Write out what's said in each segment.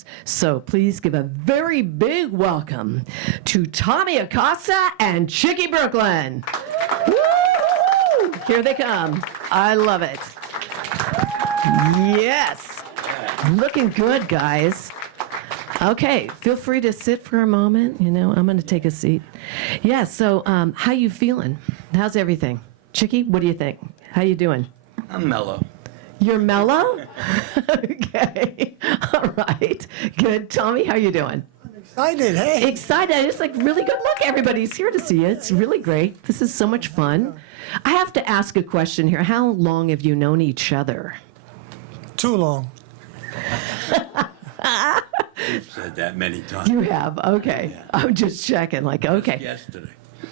Squirrels. So please give a very big welcome to Tommy Acosta and Chicky Brooklyn. Woo! Here they come. I love it. Yes. Looking good, guys. Okay, feel free to sit for a moment. You know, I'm going to take a seat. Yeah, so how you feeling? How's everything? Chicky, what do you think? How you doing? I'm mellow. You're mellow? Okay. All right. Good. Tommy, how you doing? Excited, hey. Excited. It's like really good. Look, everybody's here to see you. It's really great. This is so much fun. I have to ask a question here. How long have you known each other? Too long. You've said that many times. You have. Okay. Yeah. I'm just checking. Like, okay. Yesterday.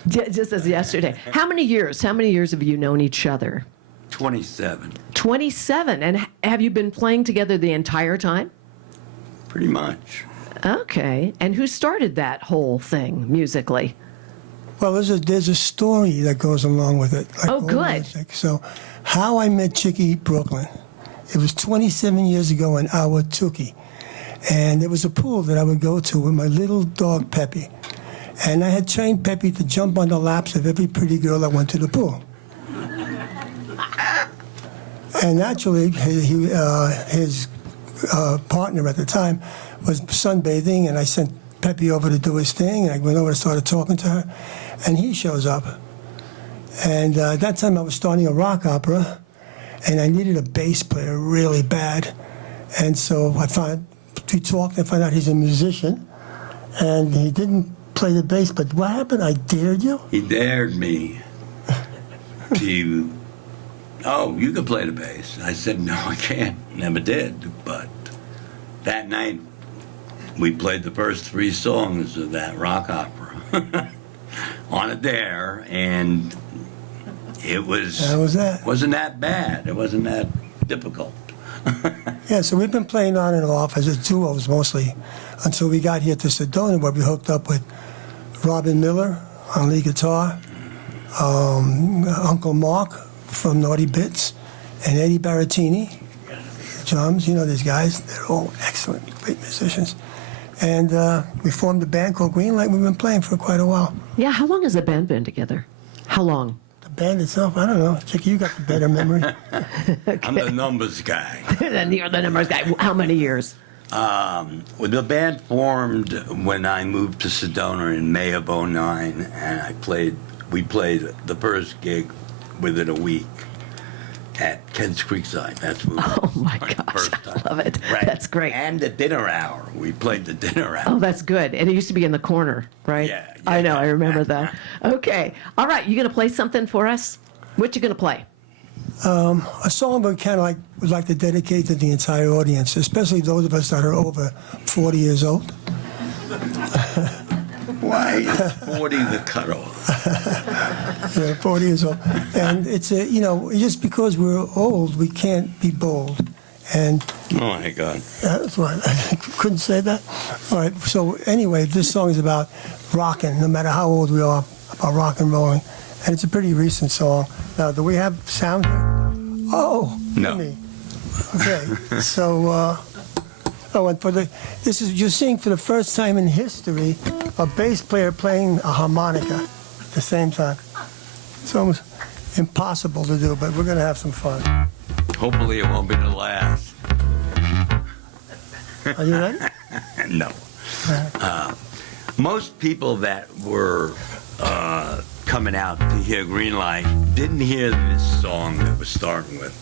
Just as yesterday. How many years? How many years have you known each other? 27. 27. And have you been playing together the entire time? Pretty much. Okay. And who started that whole thing musically? Well, there's a story that goes along with it. Like Oh, all good. music. So, how I met Chicky Brooklyn. It was 27 years ago in Ahwatukee. And there was a pool that I would go to with my little dog, Peppy. And I had trained Peppy to jump on the laps of every pretty girl that went to the pool. And naturally, his partner at the time was sunbathing, and I sent Peppy over to do his thing, and I went over and started talking to her, and he shows up. And at that time, I was starting a rock opera, and I needed a bass player really bad. And so we talked, and found out he's a musician, and he didn't play the bass, but what happened? I dared you? He dared me to, oh, you can play the bass. I said, no, I can't. Never did. But that night, we played the first 3 songs of that rock opera on a dare, and it was... How was that? Wasn't that bad. It wasn't that difficult. Yeah, so we've been playing on and off as duos mostly until we got here to Sedona, where we hooked up with Robin Miller on lead guitar, Uncle Mark from Naughty Bits, and Eddie Baratini, drums. You know these guys. They're all excellent, great musicians. And we formed a band called Greenlight. We've been playing for quite a while. Yeah, how long has the band been together? How long? The band itself, I don't know. Chicky, you got the better memory. I'm the numbers guy. And you're the numbers guy. How many years? Well, the band formed when I moved to Sedona in May of '09, and we played the first gig within a week at Kent's Creekside. That's where Oh we my started the gosh, first I time. love it. Right. That's great. And the dinner hour. We played the dinner hour. Oh, that's good. And it used to be in the corner, right? Yeah, I know, yeah. I remember that. Okay. All right, you going to play something for us? What you going to play? A song we kind of would like to dedicate to the entire audience, especially those of us that are over 40 years old. Why is 40 the cutoff? Yeah, 40 years old. And it's just because we're old, we can't be bold. And Oh, my God. that's why I couldn't say that. All right, so anyway, this song is about rocking, no matter how old we are, about rock and rolling. And it's a pretty recent song. Now, do we have sound here? Oh, No. me. Okay, so, and you're seeing for the first time in history a bass player playing a harmonica at the same time. It's almost impossible to do, but we're going to have some fun. Hopefully it won't be the last. Are you ready? No. Most people that were coming out to hear Greenlight didn't hear this song that we're starting with.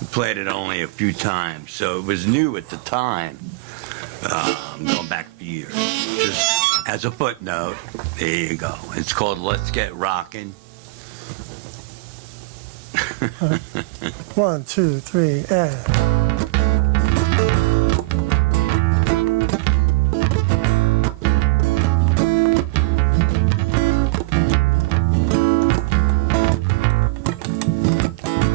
We played it only a few times, so it was new at the time. Going back a few years. Just as a footnote, there you go. It's called Let's Get Rockin'. 1, 2, 3, and.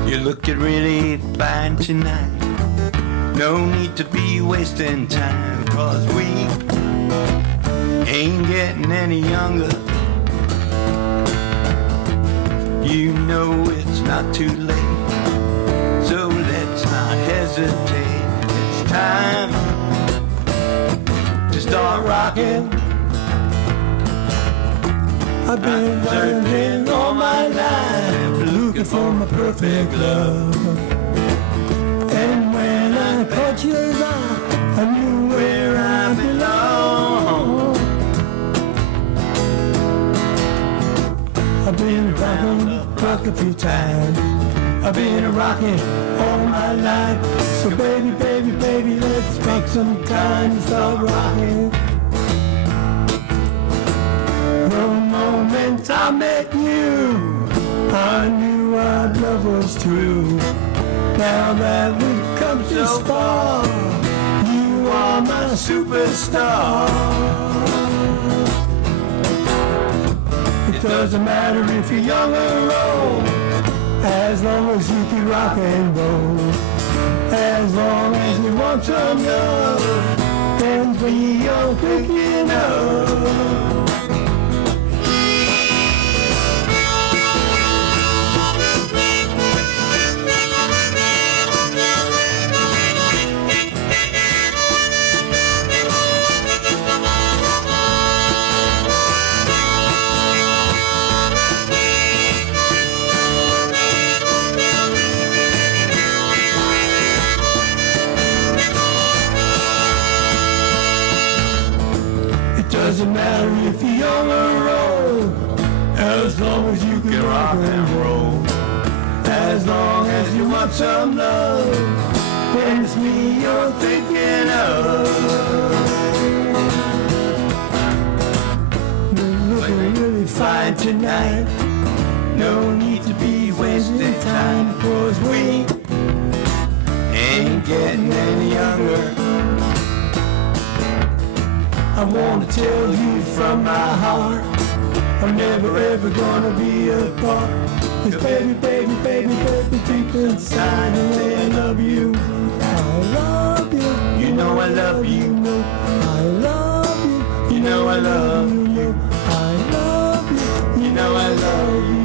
You're looking really fine tonight. No need to be wasting time, 'cause we ain't getting any younger. You know it's not too late, so let's not hesitate. It's time start rocking. I've been searching all my life, looking for my perfect love. And when I caught your eye, I knew where I belong. I've been rocking the clock a few times. I've been rocking all my life. So baby, baby, baby, let's make some time to start rocking. The moment I met you, I knew our love was true. Now that we've come so far, you are my superstar. It doesn't matter if you're young or old, as long as you can rock and roll. As long as you want some love, then we are picking up. Doesn't matter if you're young or old, as long as you can rock and roll. As long as you want some love, then it's me you're thinking of. You're looking really fine tonight. No need to be wasting time, 'cause we ain't getting any younger. I want to tell you from my heart, I'm never ever gonna be apart. 'Cause baby, baby, baby, baby, deep inside I say I love you. I love you. You know I love you. I love you. You know I love you. I love you. You know I love you.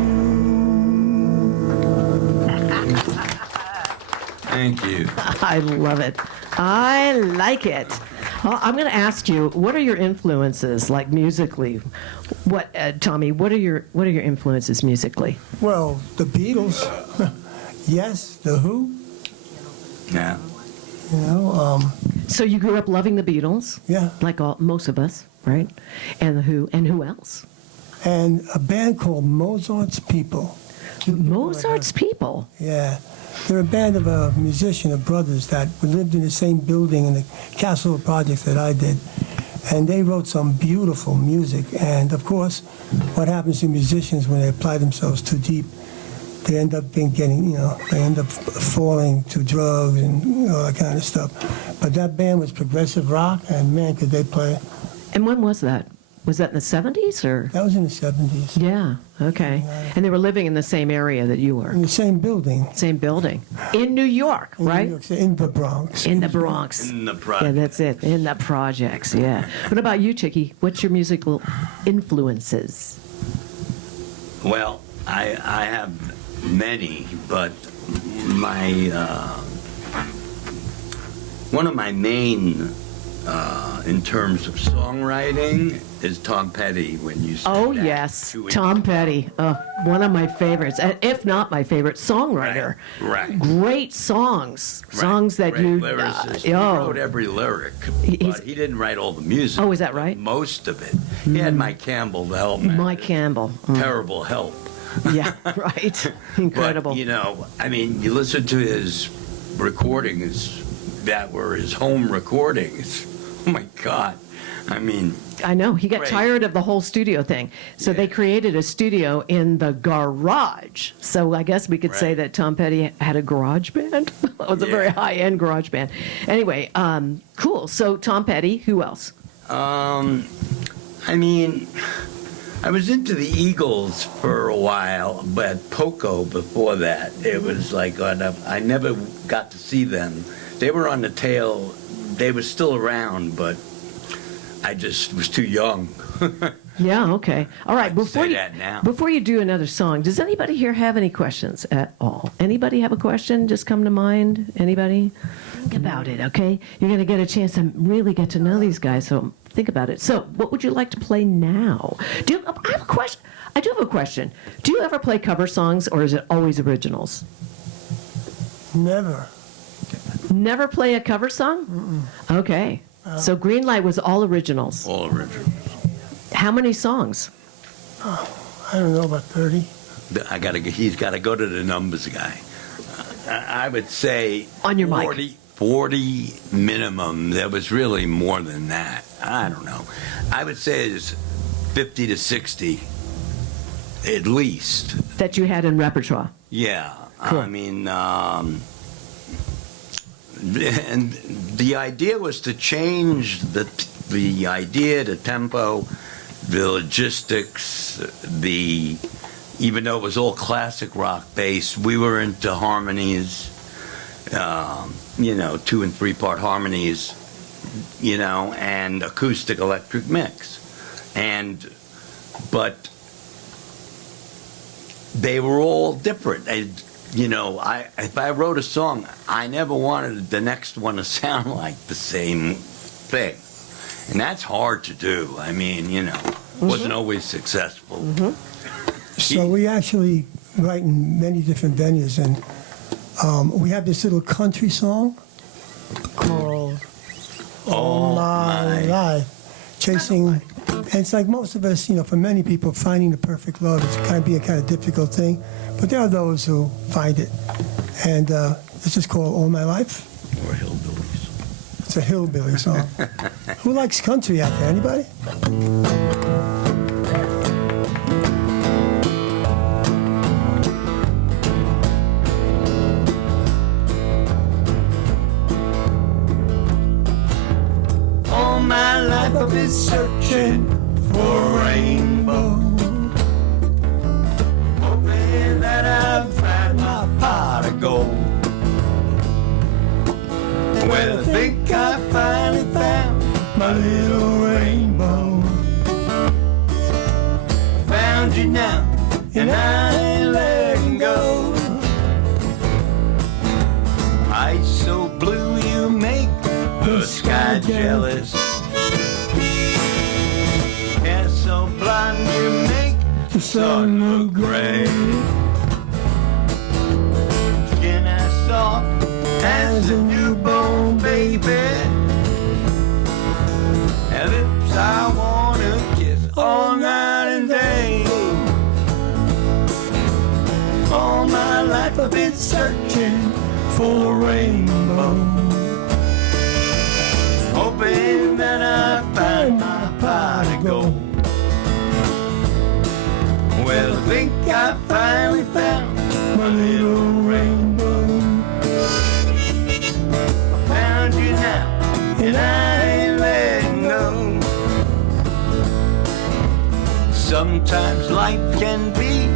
Thank you. I love it. I like it. Well, I'm going to ask you, what are your influences, like musically? What, Tommy? What are your influences musically? Well, the Beatles, yes, the Who, Yeah. you know, So you grew up loving the Beatles, yeah, like most of us, right? And the Who, and who else? and a band called Mozart's People. Mozart's People. Yeah. They're a band of musicians, of brothers that lived in the same building in the Castle Projects that I did. And they wrote some beautiful music. And of course, what happens to musicians when they apply themselves too deep, they end up they end up falling to drugs and all that kind of stuff. But that band was progressive rock, and man, could they play. And when was that? Was that in the 70s or? That was in the 70s. Yeah, okay. And they were living in the same area that you were? In the same building. Same building. In New York, In New right? York City, in the Bronx. In the Bronx. In the Yeah, project. that's it. In the projects, yeah. What about you, Chicky? What's your musical influences? Well, I have many, but my one of my main in terms of songwriting is Tom Petty. When you said Oh, that yes. 2 Tom Petty. One of my favorites, if not my favorite songwriter. Right. Great songs. Songs that Great you. lyricist. He oh. wrote every lyric, He's- but he didn't write all the music. Oh, is that right? Most of it. He had Mike Campbell to help him. Mike Campbell. Mm. Terrible help. Yeah, right. Incredible. But, I mean, you listen to his recordings that were his home recordings. Oh, my God. I mean, I know. He got Great. tired of the whole studio thing. So they created a studio in the garage. So I guess we could say Right. that Tom Petty had a garage band. It was a very Yeah. high-end garage band. Anyway, cool. So Tom Petty, who else? I mean, I was into the Eagles for a while, but Poco before that. It was like, I never got to see them. They were on the tail. They were still around, but I just was too young. Yeah, okay. All right. I'd say that now. Before you do another song, does anybody here have any questions at all? Anybody have a question just come to mind? Anybody? Think about it, okay? You're going to get a chance to really get to know these guys. So think about it. So, what would you like to play now? I have a question. I do have a question. Do you ever play cover songs, or is it always originals? Never. Never play a cover song? Mm-mm. Okay. So Greenlight was all originals. All original. How many songs? I don't know, about 30. He's got to go to the numbers guy. I would say On your mic. 40 minimum. There was really more than that. I don't know. I would say it's 50 to 60 at least. That you had in repertoire? Yeah. Cool. I mean, and the idea was to change the idea, the tempo, the logistics, even though it was all classic rock based, we were into harmonies, 2 and 3 part harmonies, and acoustic electric mix. But they were all different. If I wrote a song, I never wanted the next one to sound like the same thing. And that's hard to do. I mean, wasn't always successful. Mm-hmm. So we actually write in many different venues, and we have this little country song called All My Life, chasing. And it's like most of us, for many people, finding the perfect love is kind of difficult thing, but there are those who find it, and it's just called All My Life. Or hillbillies. It's a hillbilly song. Who likes country out there? Anybody? All my life I've been searching for a rainbow, hoping that I'd find my pot of gold. Well, I think I finally found my little rainbow. Found you now, and I ain't letting go. Eyes so blue you make the sky jealous. Hair so blonde you make the sun look gray. Skin as soft as a newborn baby. And lips I wanna kiss all night and day. All my life I've been searching for a rainbow, hoping that I find my pot of gold. Well, I think I finally found my little rainbow. I found you now, and I ain't letting go. Sometimes life can be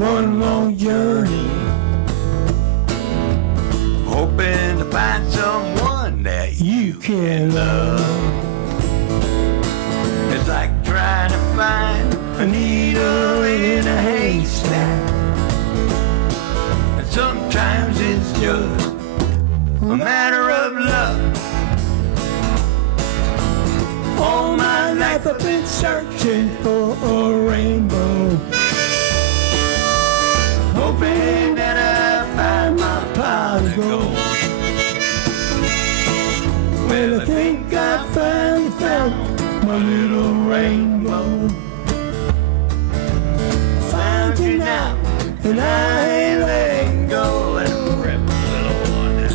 one long journey, hoping to find someone that you can love. It's like trying to find a needle in a haystack, and sometimes it's just a matter of luck. All my life I've been searching for a rainbow, hoping that I find my pot of gold. Well, I think I finally found my little rainbow. Found you now, and I ain't letting go. Let it rip a little one now.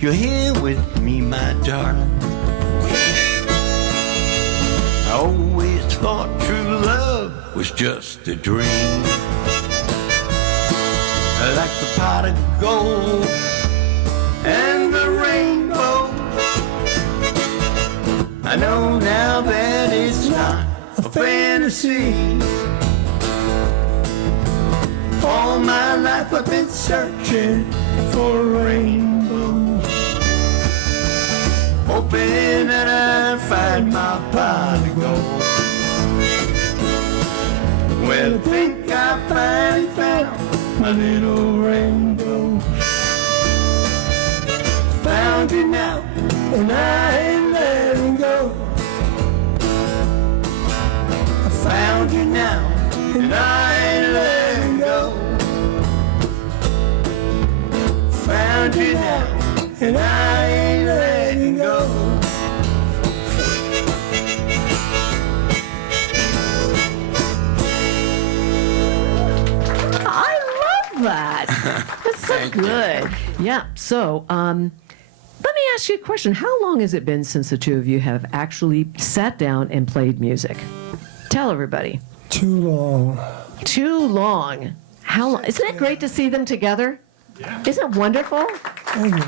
You're here with me, my darling. I always thought true love was just a dream. Like the pot of gold and the rainbow. I know now that it's not a fantasy. All my life I've been searching for a rainbow, hoping that I'd find my pot of gold. Well, I think I finally found my little rainbow. Found you now, and I ain't letting go. I found you now, and I ain't letting go. Found you now, and I ain't letting go. That. That's so good. Yeah. So, let me ask you a question. How long has it been since the two of you have actually sat down and played music? Tell everybody. Too long. Too long. How long? Isn't it great to see them together? Yeah. Isn't it wonderful? Thank you.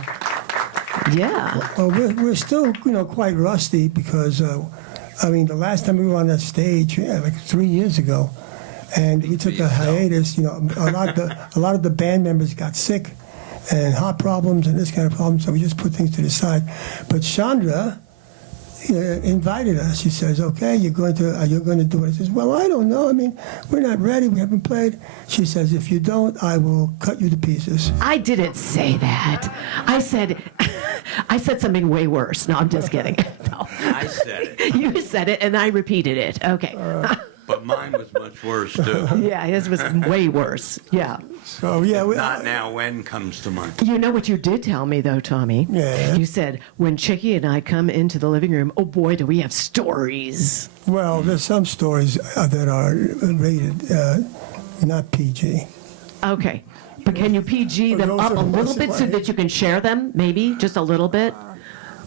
Yeah. Well, we're still, quite rusty because, the last time we were on that stage, like 3 years ago, and we took a hiatus. A lot of the band members got sick, and heart problems and this kind of problems. So we just put things to the side. But Chandra invited us. She says, "Okay, you're going to do it." I says, "Well, I don't know. We're not ready. We haven't played." She says, "If you don't, I will cut you to pieces." I didn't say that. I said something way worse. No, I'm just kidding. No. I said it. You said it, and I repeated it. Okay. But mine was much worse, too. Yeah, his was way worse. Yeah. So yeah, Not now, when comes to mind. You know what you did tell me, though, Tommy? Yeah. You said, when Chicky and I come into the living room, oh boy, do we have stories. Well, there's some stories that are rated not PG. Okay. But can you PG them Those up are a little bit so classified. that you can share them, maybe? Just a little bit?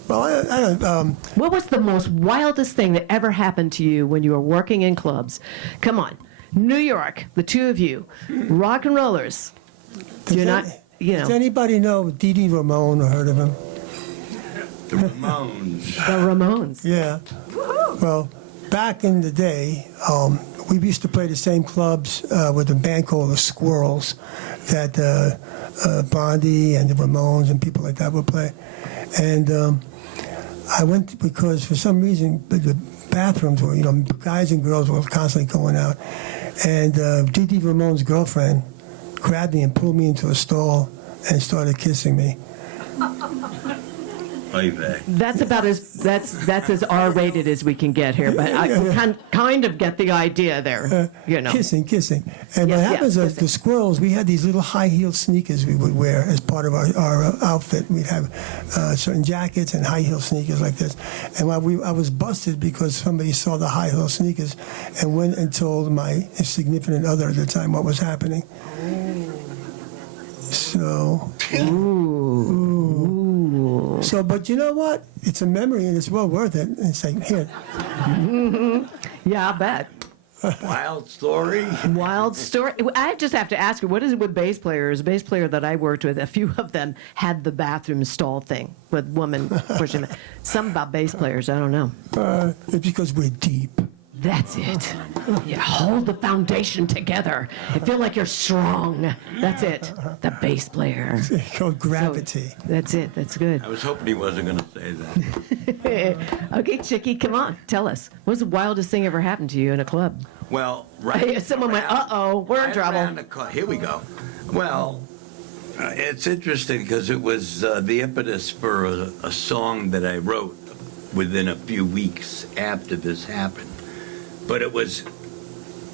Well, I don't. What was the most wildest thing that ever happened to you when you were working in clubs? Come on. New York, the two of you, rock and rollers. You're not, Does anybody know Dee Ramone or heard of him? The Ramones. the Ramones. Yeah. Well, back in the day, we used to play the same clubs with a band called the Squirrels that Bondi and the Ramones and people like that would play. And I went because for some reason the bathrooms were, guys and girls were constantly going out. And Dee Ramone's girlfriend grabbed me and pulled me into a stall and started kissing me. That's about that's as R-rated as we can get here, but I can kind of get the idea there, Kissing. And what happens is the Squirrels, we had these little high-heel sneakers we would wear as part of our outfit. We'd have certain jackets and high-heel sneakers like this. And I was busted because somebody saw the high-heel sneakers and went and told my significant other at the time what was happening. So... Ooh. So, but you know what? It's a memory and it's well worth it. It's like, here. Yeah, I bet. Wild story. Wild story. I just have to ask you, what is it with bass players? A bass player that I worked with, a few of them had the bathroom stall thing with women pushing them. Something about bass players, I don't know. It's because we're deep. That's it. You hold the foundation together. I feel like you're strong. That's it. The bass player. It's called gravity. So, that's it. That's good. I was hoping he wasn't going to say that. Okay, Chicky, come on. Tell us. What was the wildest thing ever happened to you in a club? Well, Someone went, uh-oh, we're in trouble. Here we go. Well, it's interesting because it was the impetus for a song that I wrote within a few weeks after this happened. But it was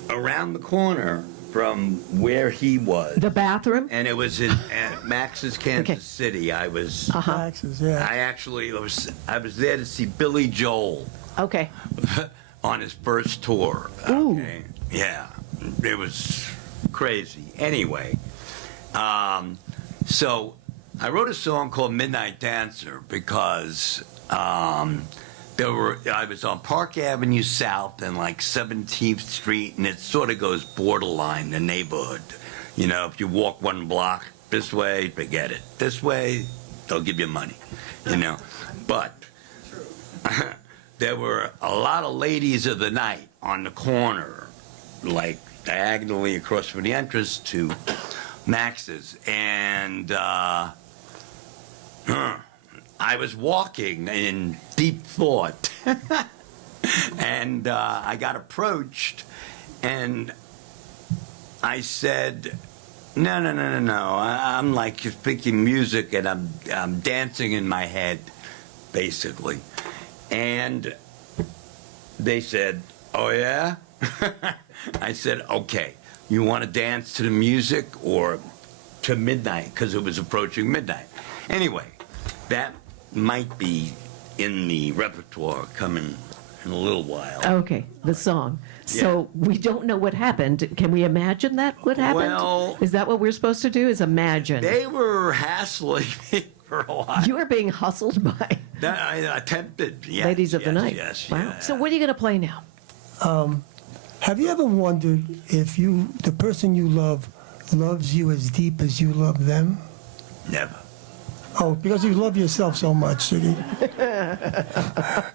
around the corner from where he was. The bathroom? And it was in Max's Kansas City. I was. Max's, yeah. I was there to see Billy Joel. Okay. On his first tour. Ooh. Okay. Yeah. It was crazy. Anyway, so I wrote a song called Midnight Dancer because I was on Park Avenue South and like 17th Street, and it sort of goes borderline the neighborhood. If you walk one block this way, forget it. This way, they'll give you money. But there were a lot of ladies of the night on the corner, like diagonally across from the entrance to Max's. And I was walking in deep thought. And I got approached, and I said, no. I'm like just picking music, and I'm dancing in my head, basically. And they said, oh, yeah? I said, okay, you want to dance to the music or to midnight? Because it was approaching midnight. Anyway, that might be in the repertoire coming in a little while. Okay, the song. So we don't know what happened. Can we imagine that what happened? Well, is that what we're supposed to do? Is imagine? They were hassling me for a while. You are being hustled by I attempted, yes. ladies of the night. Yes, wow. yeah. So what are you going to play now? Have you ever wondered if the person you love loves you as deep as you love them? Never. Oh, because you love yourself so much, Chicky.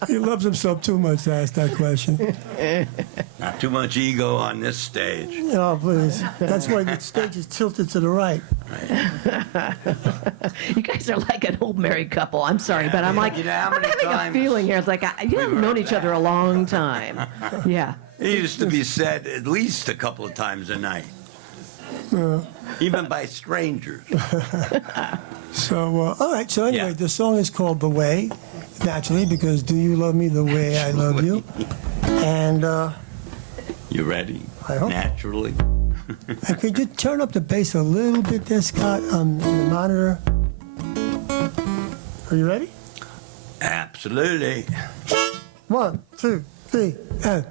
He loves himself too much to ask that question. Not too much ego on this stage. Oh, please. That's why the stage is tilted to the right. You guys are like an old married couple. I'm sorry, but I'm like, You know how I'm many having a times feeling here. It's like, you haven't were known each other a long time. Yeah. It used to be said at least a couple of times a night. Even by strangers. So, all right. So anyway, Yeah. the song is called "The Way," naturally, because "Do you love me the way I love you?" And You ready? I hope. Naturally. and could you turn up the bass a little bit there, Scott, on the monitor? Are you ready? Absolutely. 1, 2, 3, and.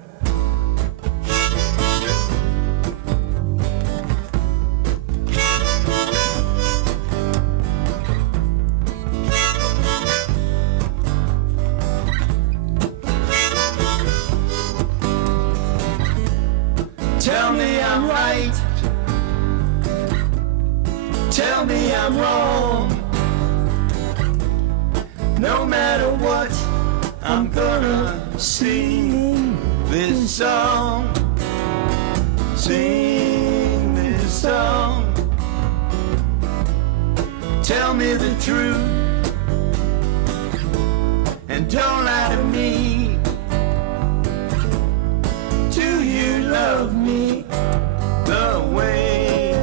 Tell me I'm right. Tell me I'm wrong. No matter what, I'm gonna sing this song. Sing this song. Tell me the truth and don't lie to me. Do you love me the way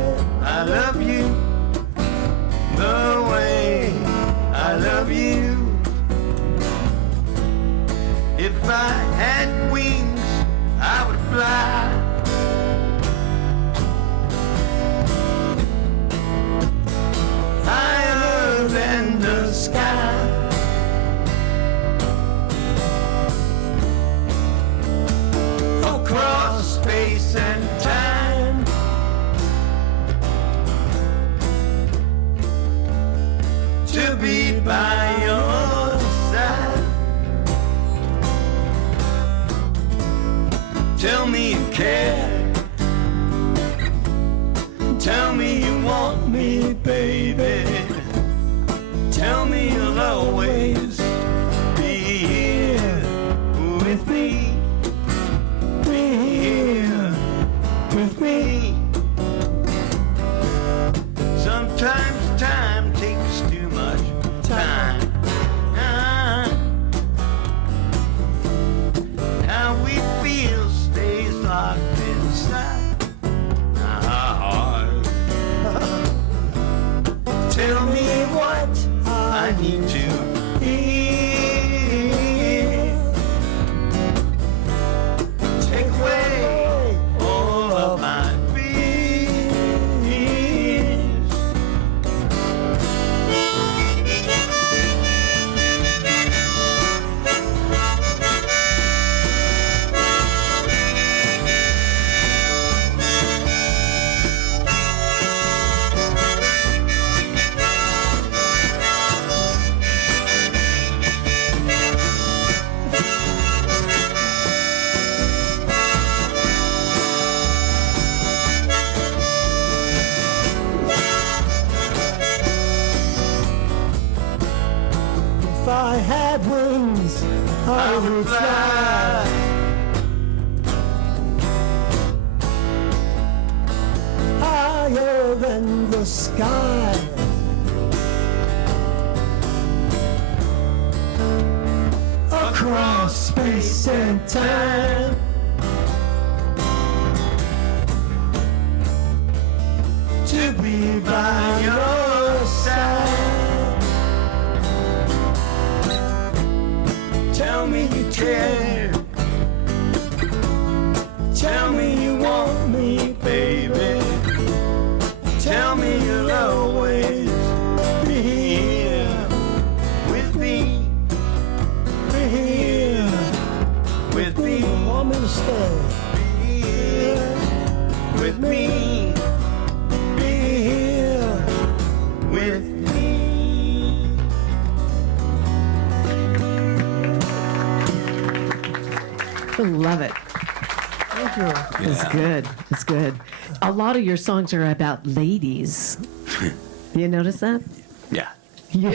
I love you? The way I love you. If I had wings, I would fly. Higher than the sky. Across space and time. To be by your side. Tell me you care. Tell me you want me, baby. Tell me you'll always be here with me. Be here with me. Sometimes time takes too much time. How we feel stays locked inside our heart. Tell me what I need to hear. Take away all of my fears. If I had wings, I would fly. Higher than the sky. Across space and time. To be by your side. Tell me you care. Tell me you want me, baby. Tell me you'll always be here with me. Be here with me. Want me to stay? Be here with me. Be here with me. I love it. Thank you. It's good. It's good. A lot of your songs are about ladies. You notice that? Yeah. Yeah.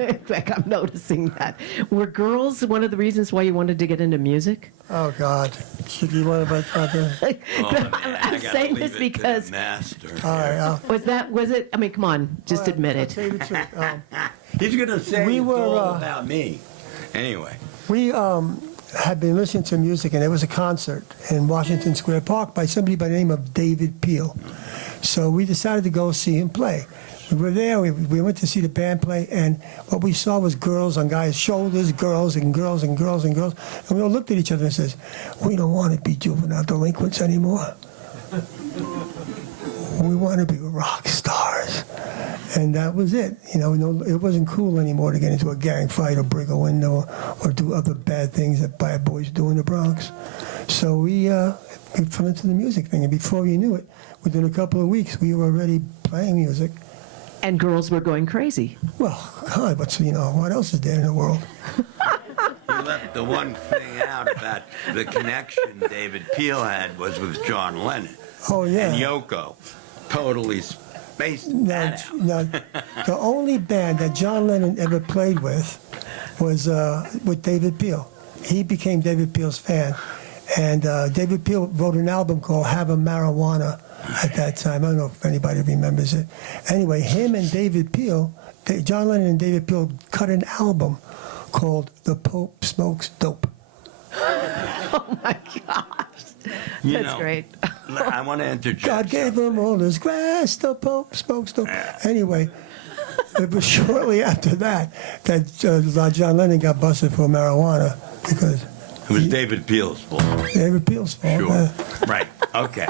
In fact, I'm noticing that. Were girls one of the reasons why you wanted to get into music? Oh God, Chicky, you want about that? Oh, man, I'm I gotta saying leave this it to because- the master. All right, Was it? I mean, come on, just admit I'll it. tell you the truth. He's gonna say We it's were, all about me. Anyway. We had been listening to music, and there was a concert in Washington Square Park by somebody by the name of David Peel. So we decided to go see him play. We were there, we went to see the band play, and what we saw was girls on guys' shoulders, girls and girls and girls and girls. And we all looked at each other and says, we don't want to be juvenile delinquents anymore. We want to be rock stars. And that was it. You know, it wasn't cool anymore to get into a gang fight or break a window or do other bad things that bad boys do in the Bronx. So we fell into the music thing. And before you knew it, within a couple of weeks, we were already playing music. And girls were going crazy. Well, God, what else is there in the world? You left the one thing out about the connection David Peel had was with John Lennon. Oh, yeah. And Yoko. Totally spaced that out. Now, the only band that John Lennon ever played with was with David Peel. He became David Peel's fan. And David Peel wrote an album called Have a Marijuana at that time. I don't know if anybody remembers it. Anyway, him and David Peel, John Lennon and David Peel cut an album called The Pope Smokes Dope. Oh my gosh. You That's know, great. I want to interject. God gave something. him all his grass, the Pope smokes dope. Anyway, it was shortly after that John Lennon got busted for marijuana because It was David Peel's fault. David Peel's fault. Sure. Right. Okay.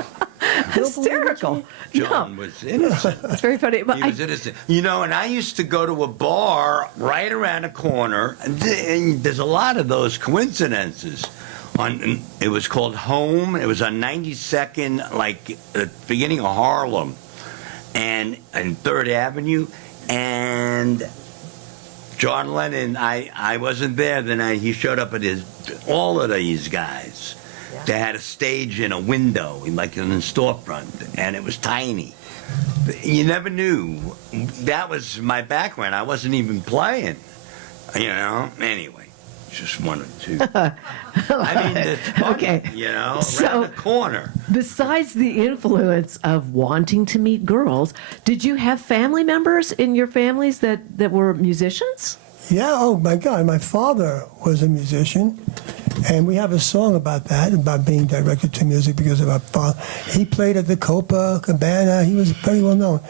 Hysterical. John No, was innocent. it's very funny. But He was innocent. You know, and I used to go to a bar right around the corner, and there's a lot of those coincidences. It was called Home. It was on 92nd, like at the beginning of Harlem, and 3rd Avenue. And John Lennon, I wasn't there. Then he showed up at all of these guys. Yeah. They had a stage in a window, like in the storefront, and it was tiny. You never knew. That was my background. I wasn't even playing. You know. Anyway. Just wanted to. I mean, it's funny, Okay. you know, So- around the corner. besides the influence of wanting to meet girls, did you have family members in your families that were musicians? Yeah, oh my God, my father was a musician, and we have a song about that, about being directed to music because of our father. He played at the Copacabana, he was very well known.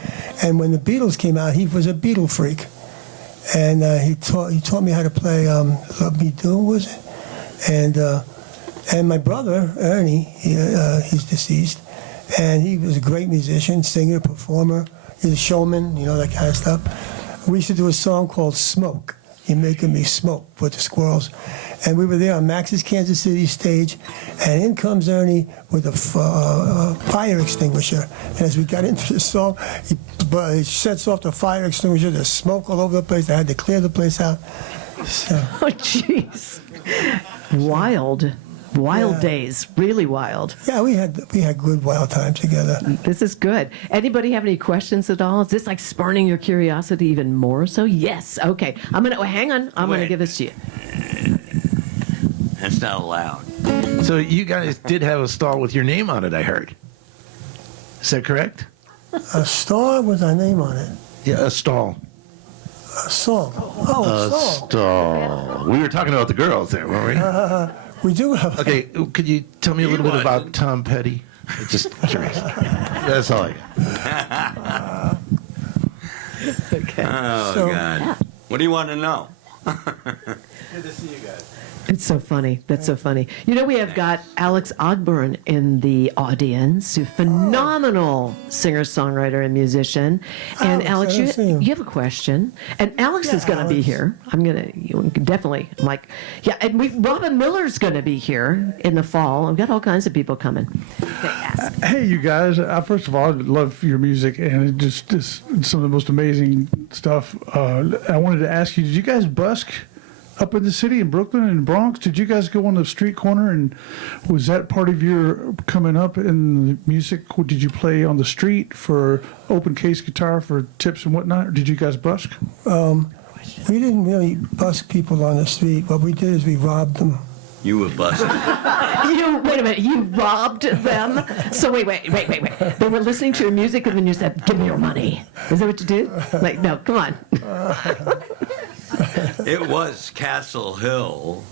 And when the Beatles came out, he was a Beatle freak. And he taught me how to play Love Me Do, was it? And my brother, Ernie, he's deceased, and he was a great musician, singer, performer. He's a showman, you know, that kind of stuff. We used to do a song called Smoke. You're Making Me Smoke with the Squirrels. And we were there on Max's Kansas City stage, and in comes Ernie with a fire extinguisher. And as we got into the song, he sets off the fire extinguisher. There's smoke all over the place. I had to clear the place out. So, Oh, jeez. Wild. Wild Yeah. days, really wild. Yeah, we had good wild times together. This is good. Anybody have any questions at all? Is this like spurning your curiosity even more so? Yes. Okay. Hang on. I'm going to Wait. give this to you. That's not allowed. So you guys did have a stall with your name on it, I heard. Is that correct? A star with our name on it. Yeah, a stall. A song. Oh, a song. Stall. We were talking about the girls there, weren't We do have. we? Okay, could you tell me a He little bit about wasn't. Tom Petty? Just curious. That's all I got. Okay. Oh, So- God. What do you want to know? It's so funny. That's so funny. You know, we have got Alex Ogburn in the audience, a phenomenal singer-songwriter and musician. And Alex, Alex, I don't see him. you have a question. And Alex is going to be Alex. here. Definitely. I'm like, yeah. And Robin Miller's going to be here in the fall. I've got all kinds of people coming. Hey, you guys! First of all, I love your music, and it just is some of the most amazing stuff. I wanted to ask you: did you guys busk up in the city in Brooklyn and Bronx? Did you guys go on the street corner, and was that part of your coming up in the music? Did you play on the street for open case guitar for tips and whatnot, or did you guys busk? We didn't really busk people on the street. What we did is we robbed them. You were busted. Wait a minute. You robbed them? So wait. They were listening to your music, and then you said, "Give me your money." Is that what you did? Like, no, come on. It was Castle Hill.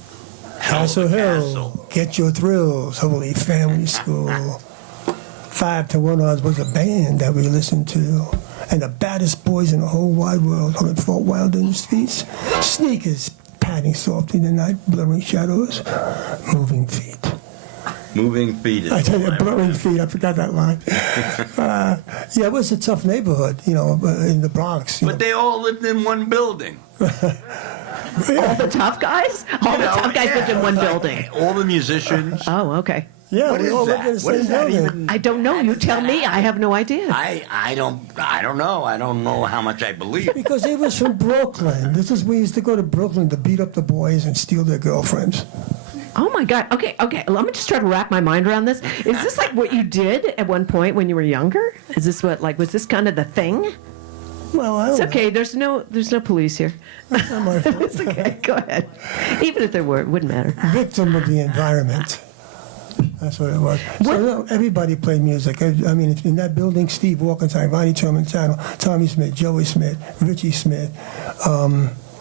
Castle Hill, Castle. Get Your Thrills, Holy Family School. 5 to 1 Odds was a band that we listened to. And the baddest boys in the whole wide world on the Fort Wilder in the streets. Sneakers, padding softly in the night, blurring shadows, moving feet. Moving feet. is I tell you, all I blurring feet, I forgot that line. Yeah, it was a tough neighborhood, in the Bronx. But they all lived in one building. All the tough guys? All the tough guys lived in one building. All the musicians. Oh, okay. Yeah, What we is all lived that? in the What same is that building. even? I don't know. You tell me. I have no idea. I don't know. I don't know how much I believe. Because he was from Brooklyn. We used to go to Brooklyn to beat up the boys and steal their girlfriends. Oh my God. Okay. Let me just try to wrap my mind around this. Is this like what you did at one point when you were younger? Is this was this kind of the thing? Well, I don't It's okay. There's no police here. know. I'm a It's okay. Go ahead. Even if there were, it wouldn't matter. victim of the environment. That's what it was. So no, everybody played music. I mean, in that building, Steve Walkenstein, Ronnie Termentano, Tommy Smith, Joey Smith, Richie Smith,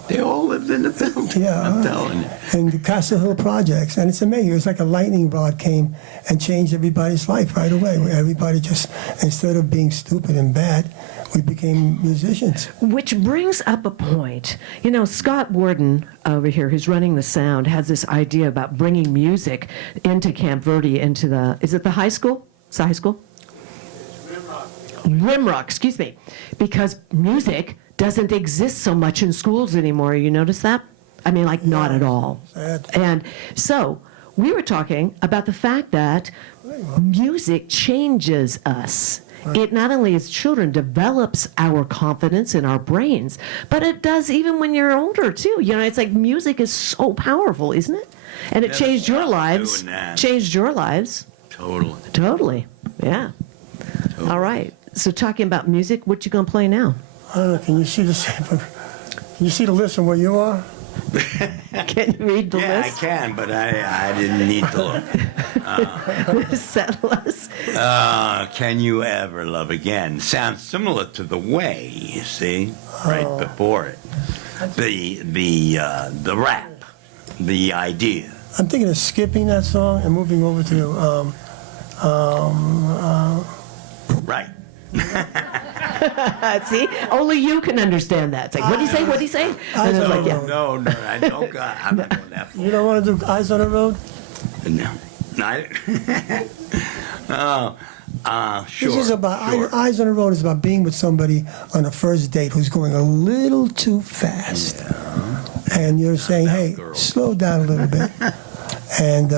They all lived in the building. Yeah. I'm telling you. and the Castle Hill projects. And it's amazing. It's like a lightning rod came and changed everybody's life right away. Where everybody just, instead of being stupid and bad, we became musicians. Which brings up a point. You know, Scott Warden over here, who's running the sound, has this idea about bringing music into Camp Verde, is it the high school? It's the high school? Rimrock, excuse me. Because music doesn't exist so much in schools anymore. You notice that? I mean, like, not at all. Sad. And so we were talking about the fact that music changes us. It not only as children develops our confidence in our brains, but it does even when you're older too. You know, it's like music is so powerful, isn't it? And it Never changed your stopped lives. doing that. Changed your lives. Totally. Totally. Yeah. All right. So talking about music, what you gonna play now? I don't know, can you see Can you see the list of where you are? Can you read the Yeah, I list? can, but I didn't need to look. Settle us. Can you ever love again? Sounds similar to The Way, you see, right before it. The rap, the idea. I'm thinking of skipping that song and moving over to Right. See, only you can understand that. It's like, what do you say? What do you say? And it's like, yeah. No, I don't got. I'm not going that far. You don't want to do Eyes on the Road? No. Sure. This is about sure. Eyes on the Road is about being with somebody on a first date who's going a little too fast, and you're saying, "Hey, girls. slow down a little bit." And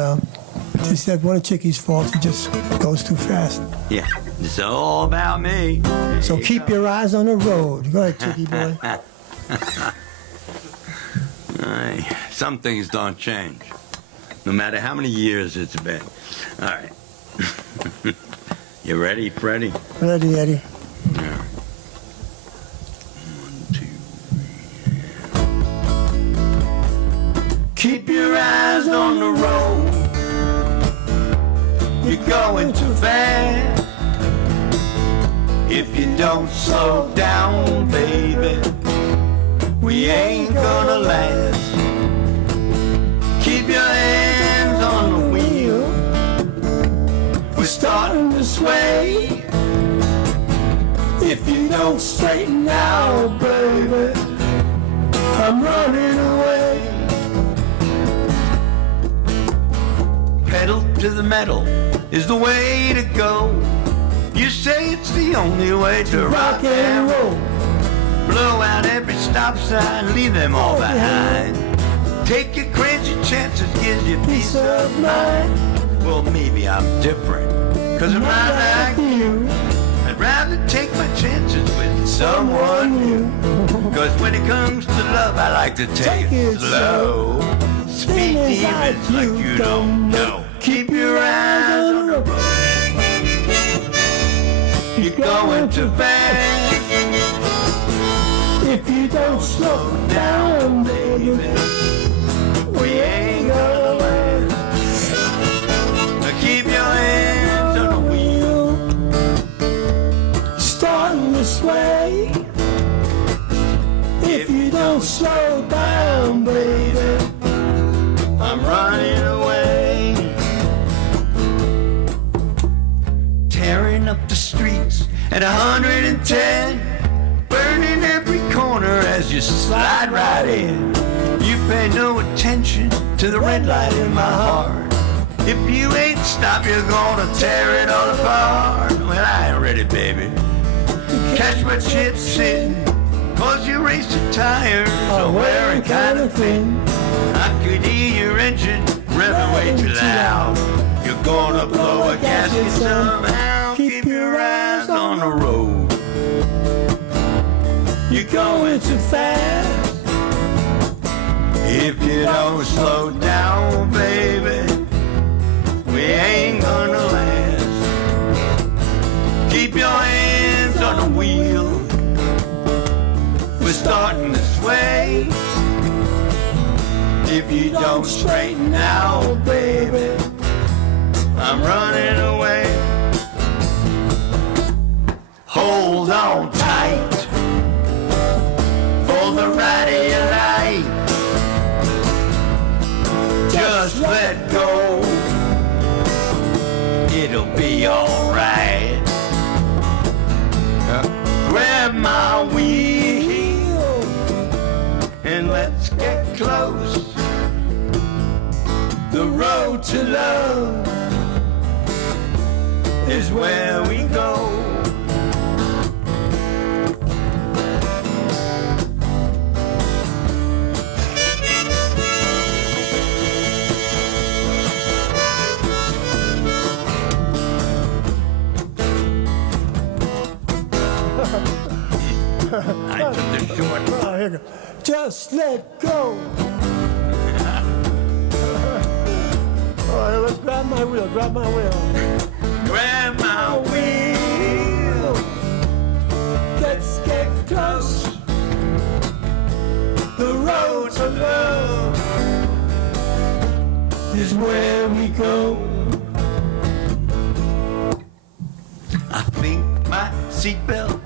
she said one of Chicky's faults, he just goes too fast. Yeah. It's all about me. So keep your eyes on the road. Go ahead, Chicky boy. Some things don't change. no matter how many years it's been. All right. You ready, Freddie? Ready, Eddie. Yeah. 1, 2, 3. Keep your eyes on the road. You're going too fast. If you don't slow down, baby, we ain't gonna last. Keep your hands on the wheel. We're starting to sway. If you don't straighten out, baby, I'm running away. Pedal to the metal is the way to go. You say it's the only way to rock and roll. Blow out every stop sign, leave them all behind. Take your crazy chances, gives you peace of mind. Well, maybe I'm different, 'cause I'm not like you. I'd rather take my chances with someone new. 'Cause when it comes to love, I like to take it slow. Speed demons like you don't know. Keep your eyes on the road. You're going too fast. If you don't slow down, baby, we ain't gonna last. Now keep your hands on the wheel. Starting to sway. If you don't slow down, baby, I'm running away. Tearing up the streets at 110, burning every corner as you slide right in. You pay no attention to the red light in my heart. If you ain't stopped, you're gonna tear it all apart. Well, I ain't ready, baby. Catch my chips sitting, 'cause your racing tires are wearing kinda thin. I could hear your engine revving way too loud. You're gonna blow a gasket somehow. Keep your eyes on the road. You're going too fast. If you don't slow down, baby, we ain't gonna last. Keep your hands on the wheel. We're starting to sway. If you don't straighten out, baby, I'm running away. Hold on tight for the ride of your life. Just let go. It'll be alright. Grab my wheel and let's get close. The road to love is where we go. I took the short. Oh, here you go. Just let go. All right, let's grab my wheel. Grab my wheel. Grab my wheel. Let's get close. The road to love is where we go. I think my seatbelt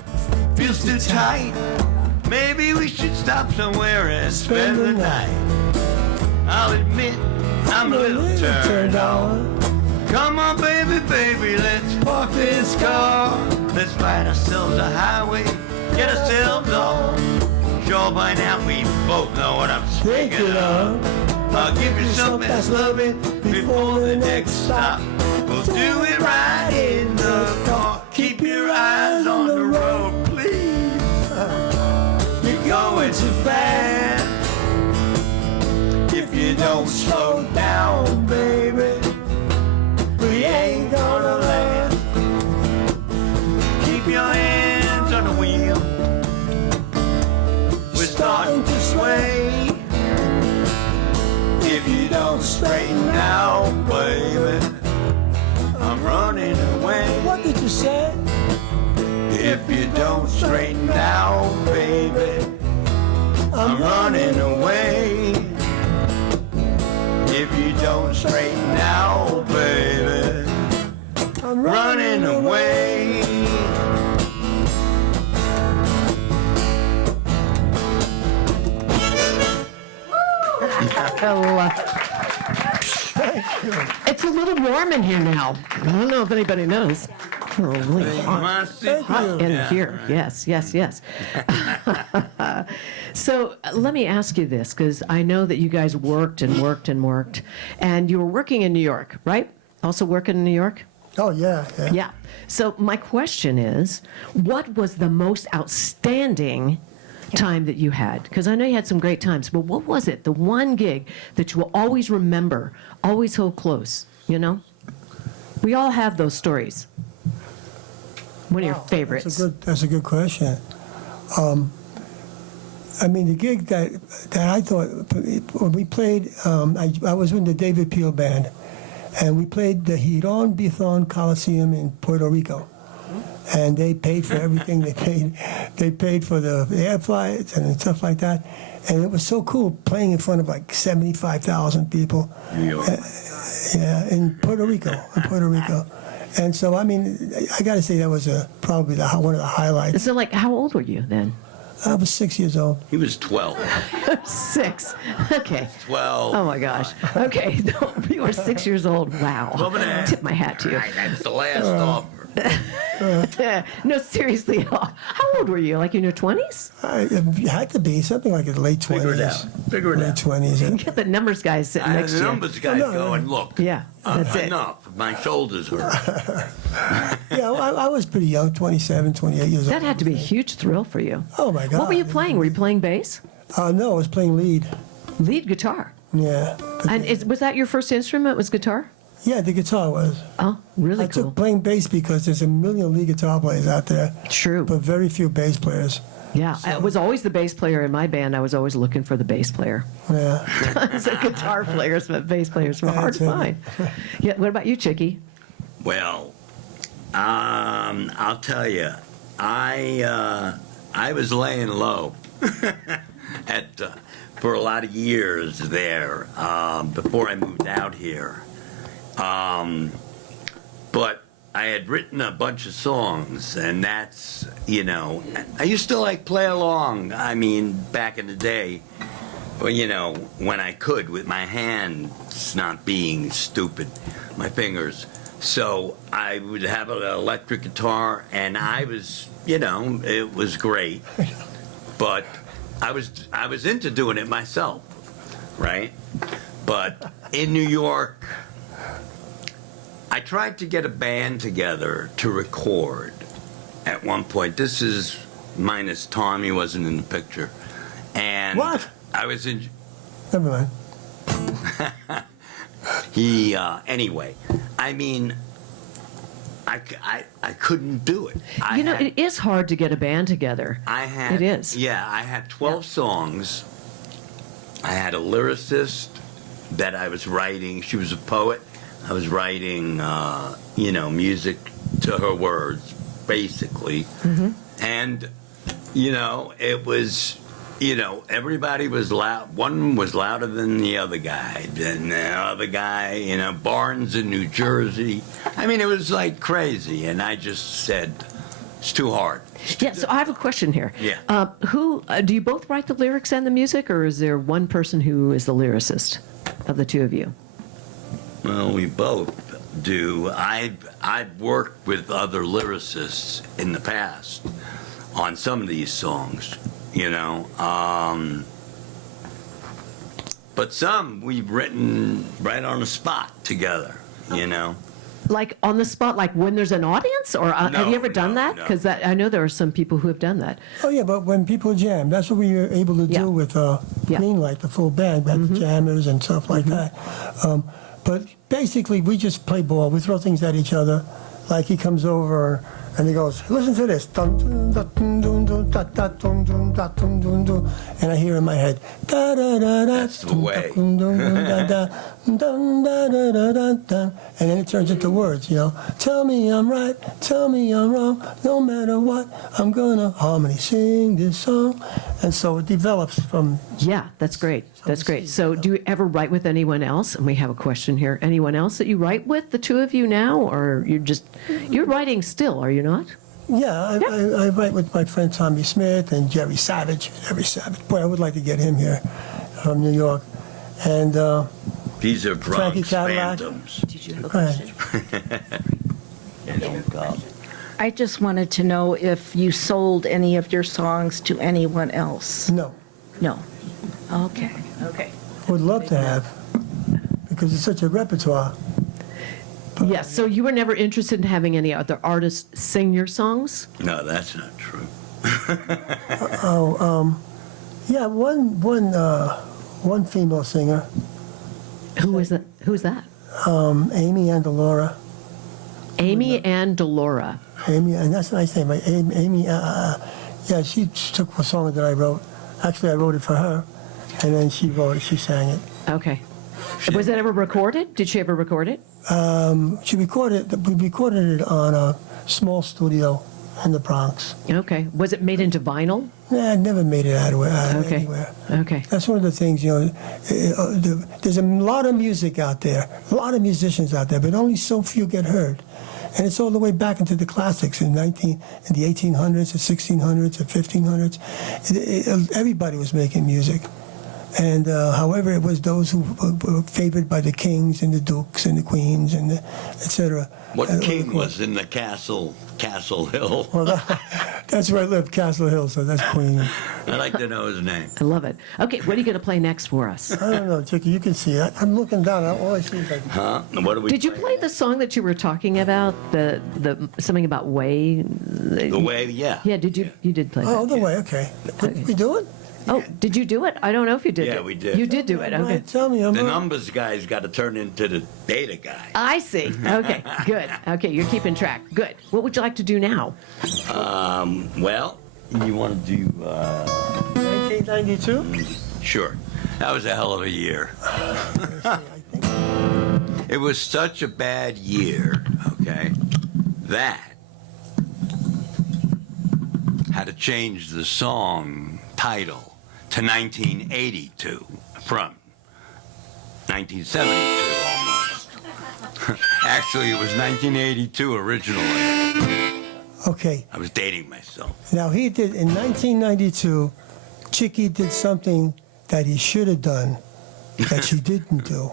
feels too tight. Maybe we should stop somewhere and spend the night. I'll admit I'm a little turned on. Come on, baby, baby, let's park this car. Let's find ourselves a highway, get ourselves on. Sure, by now we both know what I'm speaking of. I'll give you something that's loving before the next stop. We'll do it right in the car. Keep your eyes on the road, please. You're going too fast. If you don't slow down, baby, we ain't gonna last. Keep your hands on the wheel. We're starting to sway. If you don't straighten out, straighten out, baby, I'm running away. If you don't straighten out, baby, I'm running away. It's a little warm in here now. I don't know if anybody knows. It's really hot. Hot in here. Yes, yes, yes. So let me ask you this, because I know that you guys worked and worked and worked, and you were working in New York, right? Also working in New York? Oh, yeah, yeah. Yeah. So my question is, what was the most outstanding time that you had? Because I know you had some great times, but what was it? The one gig that you will always remember, always hold close, you know? We all have those stories. One of your favorites. That's a good question. I mean, the gig that I thought, when we played, I was in the David Peel Band, and we played the Giron Bithon Coliseum in Puerto Rico. And they paid for everything. They paid for the air flights and stuff like that. And it was so cool playing in front of like 75,000 people. Yeah, in Puerto Rico. And so, I mean, I got to say that was probably one of the highlights. So, like, how old were you then? I was 6 years old. He was 12. 6. Okay. 12. Oh my gosh. Okay. You were 6 years old. Wow. Tip my hat to you. That's the last offer. No, seriously. How old were you? Like in your 20s? It had to be something like in the late 20s. Figure it out. Late 20s. Get the numbers guys sitting next The to you. numbers guy going, look. Yeah, that's it. Enough. My shoulders hurt. Yeah, I was pretty young, 27, 28 years old. That had to be a huge thrill for you. Oh, my God. What were you playing? Were you playing bass? No, I was playing lead. Lead guitar. Yeah. And was that your first instrument? Was guitar? Yeah, the guitar was. Oh, really I cool. took playing bass because there's a million lead guitar players out there, True. but very few bass players. Yeah, I was always the bass player in my band. I was always looking for the bass player. Yeah. Tons of guitar players, but bass players were hard to That's find. Yeah. What about you, Chicky? Well, I'll tell you, I was laying low for a lot of years there before I moved out here. But I had written a bunch of songs, and that's, you know, I used to like play along. I mean, back in the day, well, you know, when I could with my hands not being stupid, my fingers. So I would have an electric guitar, and I was, you know, it was great. But I was into doing it myself, right? But in New York, I tried to get a band together to record at one point. This is minus Tom, he wasn't in the picture. And What? I was in. Never mind. Anyway, I mean, I couldn't do it. You know, it is hard to get a band together. It is. Yeah, I had 12 songs. I had a lyricist that I was writing. She was a poet. I was writing, you know, music to her words, basically. Mm-hmm. And, you know, it was, you know, everybody was loud. One was louder than the other guy. And the other guy, you know, Barnes in New Jersey. I mean, it was like crazy. And I just said, it's too hard. Yeah, so I have a question here. Yeah. Who do you both write the lyrics and the music, or is there one person who is the lyricist of the two of you? Well, we both do. I've worked with other lyricists in the past on some of these songs, you know. But some we've written right on the spot together, you know. Like on the spot, like when there's an audience, or have you ever done that? no. Because I know there are some people who have done that. Oh, yeah, but when people jam, that's what we were able to Yeah. do with Yeah. Greenlight, the full band. We had the jammers and stuff like that. But basically, we just play ball. We throw things at each other. Like he comes over And he goes, listen to this. Dun, dun, dun, dun, dun, dun, da, da, dun, dun, da, dun, dun, dun. And I hear in my head, da da da da. That's the way. Dun, dun, dun, da, da, dun, da, da, da, da, da. And then it turns into words, you know. Tell me I'm right, tell me I'm wrong. No matter what, I'm gonna harmony sing this song. And so it develops from. Yeah, that's great. That's great. So do you ever write with anyone else? And we have a question here. Anyone else that you write with, the two of you now? Or you're writing still, are you not? Yeah, I write with my friend Tommy Smith and Jerry Savage. Boy, I would like to get him here from New York. And These are Frankie Bronx Cadillac. phantoms. Did you have a go ahead. question? They don't come. I just wanted to know if you sold any of your songs to anyone else. No, No. Okay. Okay. would love to have, because it's such a repertoire. Yes, so you were never interested in having any other artists sing your songs? No, that's not true. Yeah, one female singer, Who is that? Who's that? Amy and Delora. Amy and Delora. Amy, and that's a nice name, right? Amy, yeah, she took a song that I wrote. Actually, I wrote it for her, and then she sang it. Okay. Was it ever recorded? Did she ever record it? We recorded it on a small studio in the Bronx. Okay. Was it made into vinyl? Yeah, I never made it out of Okay. anywhere. Okay. That's one of the things, you know, there's a lot of music out there, a lot of musicians out there, but only so few get heard. And it's all the way back into the classics in the 1800s, the 1600s, the 1500s. Everybody was making music. And however, it was those who were favored by the kings and the dukes and the queens and et cetera. What king was in the Castle Hill? Well, that's where I lived, Castle Hill, so that's Queen. I'd like to know his name. I love it. Okay, what are you going to play next for us? I don't know, Chicky, you can see. I'm looking down, all I see is like, Huh? What do we Did you play the song that you were talking about? The something about way? The way, yeah. Yeah, did you did play oh, that? the way, okay. We do it? Oh, did you do it? I don't know if you did it. Yeah, we did. You did do it. All Okay. right, tell me, I'm The numbers guy's got to turn into the data guy. I see. Okay, good. Okay, you're keeping track. Good. What would you like to do now? Well, you want to do, 1992? sure. That was a hell of a year. It was such a bad year, okay, that had to change the song title to 1982 from 1972 almost. Actually, it was 1982 originally. Okay, I was dating myself. now he did, in 1992, Chicky did something that he should have done that she didn't do.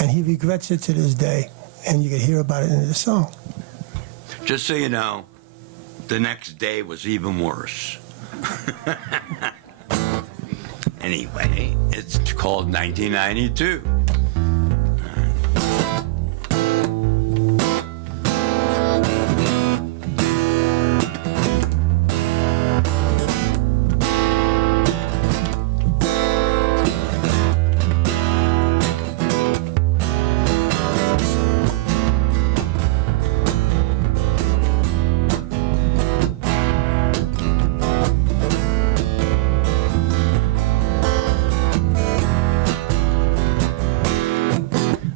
And he regrets it to this day, and you can hear about it in the song. Just so you know, the next day was even worse. Anyway, it's called 1992.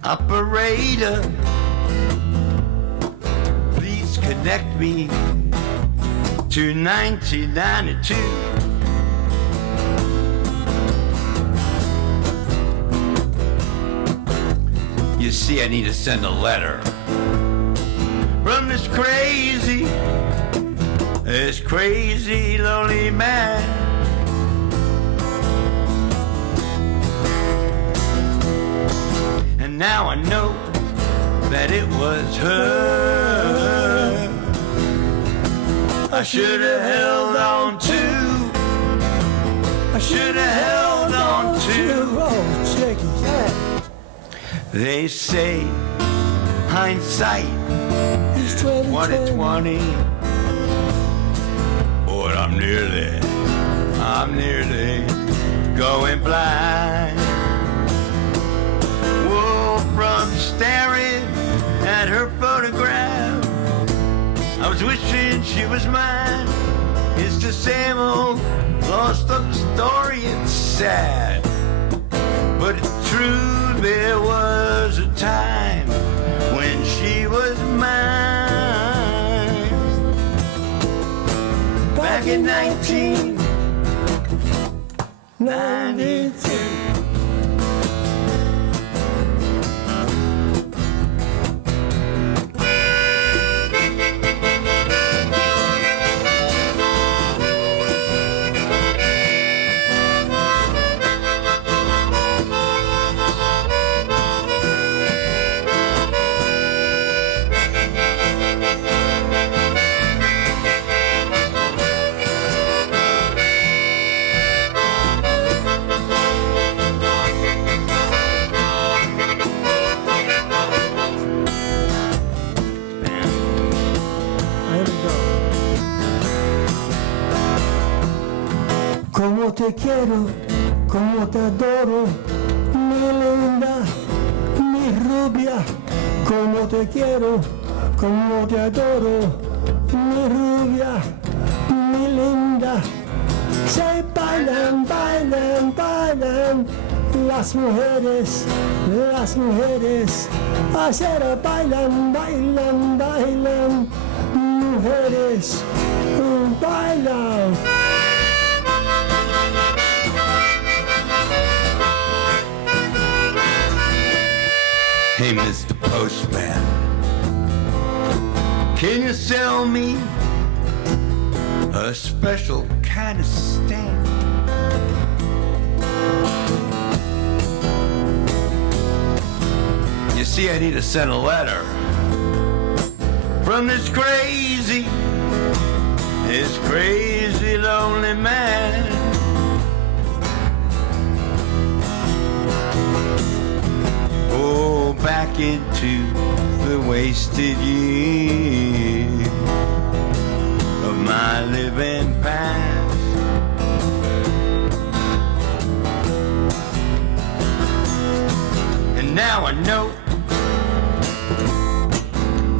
Operator, please connect me to 1992. You see, I need to send a letter from this crazy, lonely man. And now I know that it was her I should have held on to. I should have held on to. Oh, Chicky. They say hindsight He's is 20/20. But I'm nearly going blind. Whoa, from staring at her photograph, I was wishing was mine. It's the same old lost up story, it's sad. But it's true, there was a time when she was mine. Back in 1992. Como te quiero, como te adoro, mi linda, mi rubia. Como te quiero, como te adoro, mi rubia, mi linda. Se bailan, bailan, bailan las mujeres, acera bailan, bailan, bailan, mujeres, bailan. Hey, Mr. Postman, can you sell me a special kind of stamp? You see, I need to send a letter from this crazy lonely man. Oh, back into the wasted years of my living past. And now I know,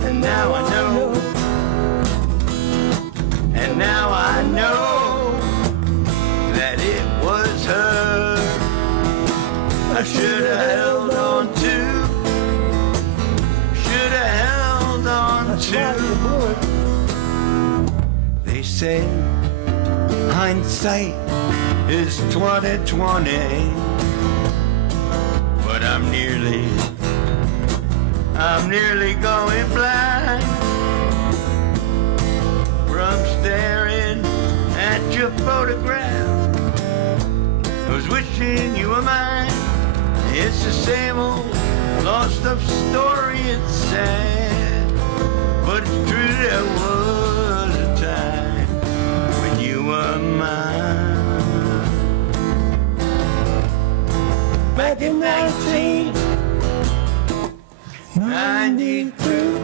and now I know, and now I know that it was her I should have held on to, should have held on to. They say hindsight is 20/20, but I'm nearly going blind from staring at your photograph. I was wishing you were mine. It's the same old lost up story, it's sad, but it's true, there was a time when you were mine. Back in 1992.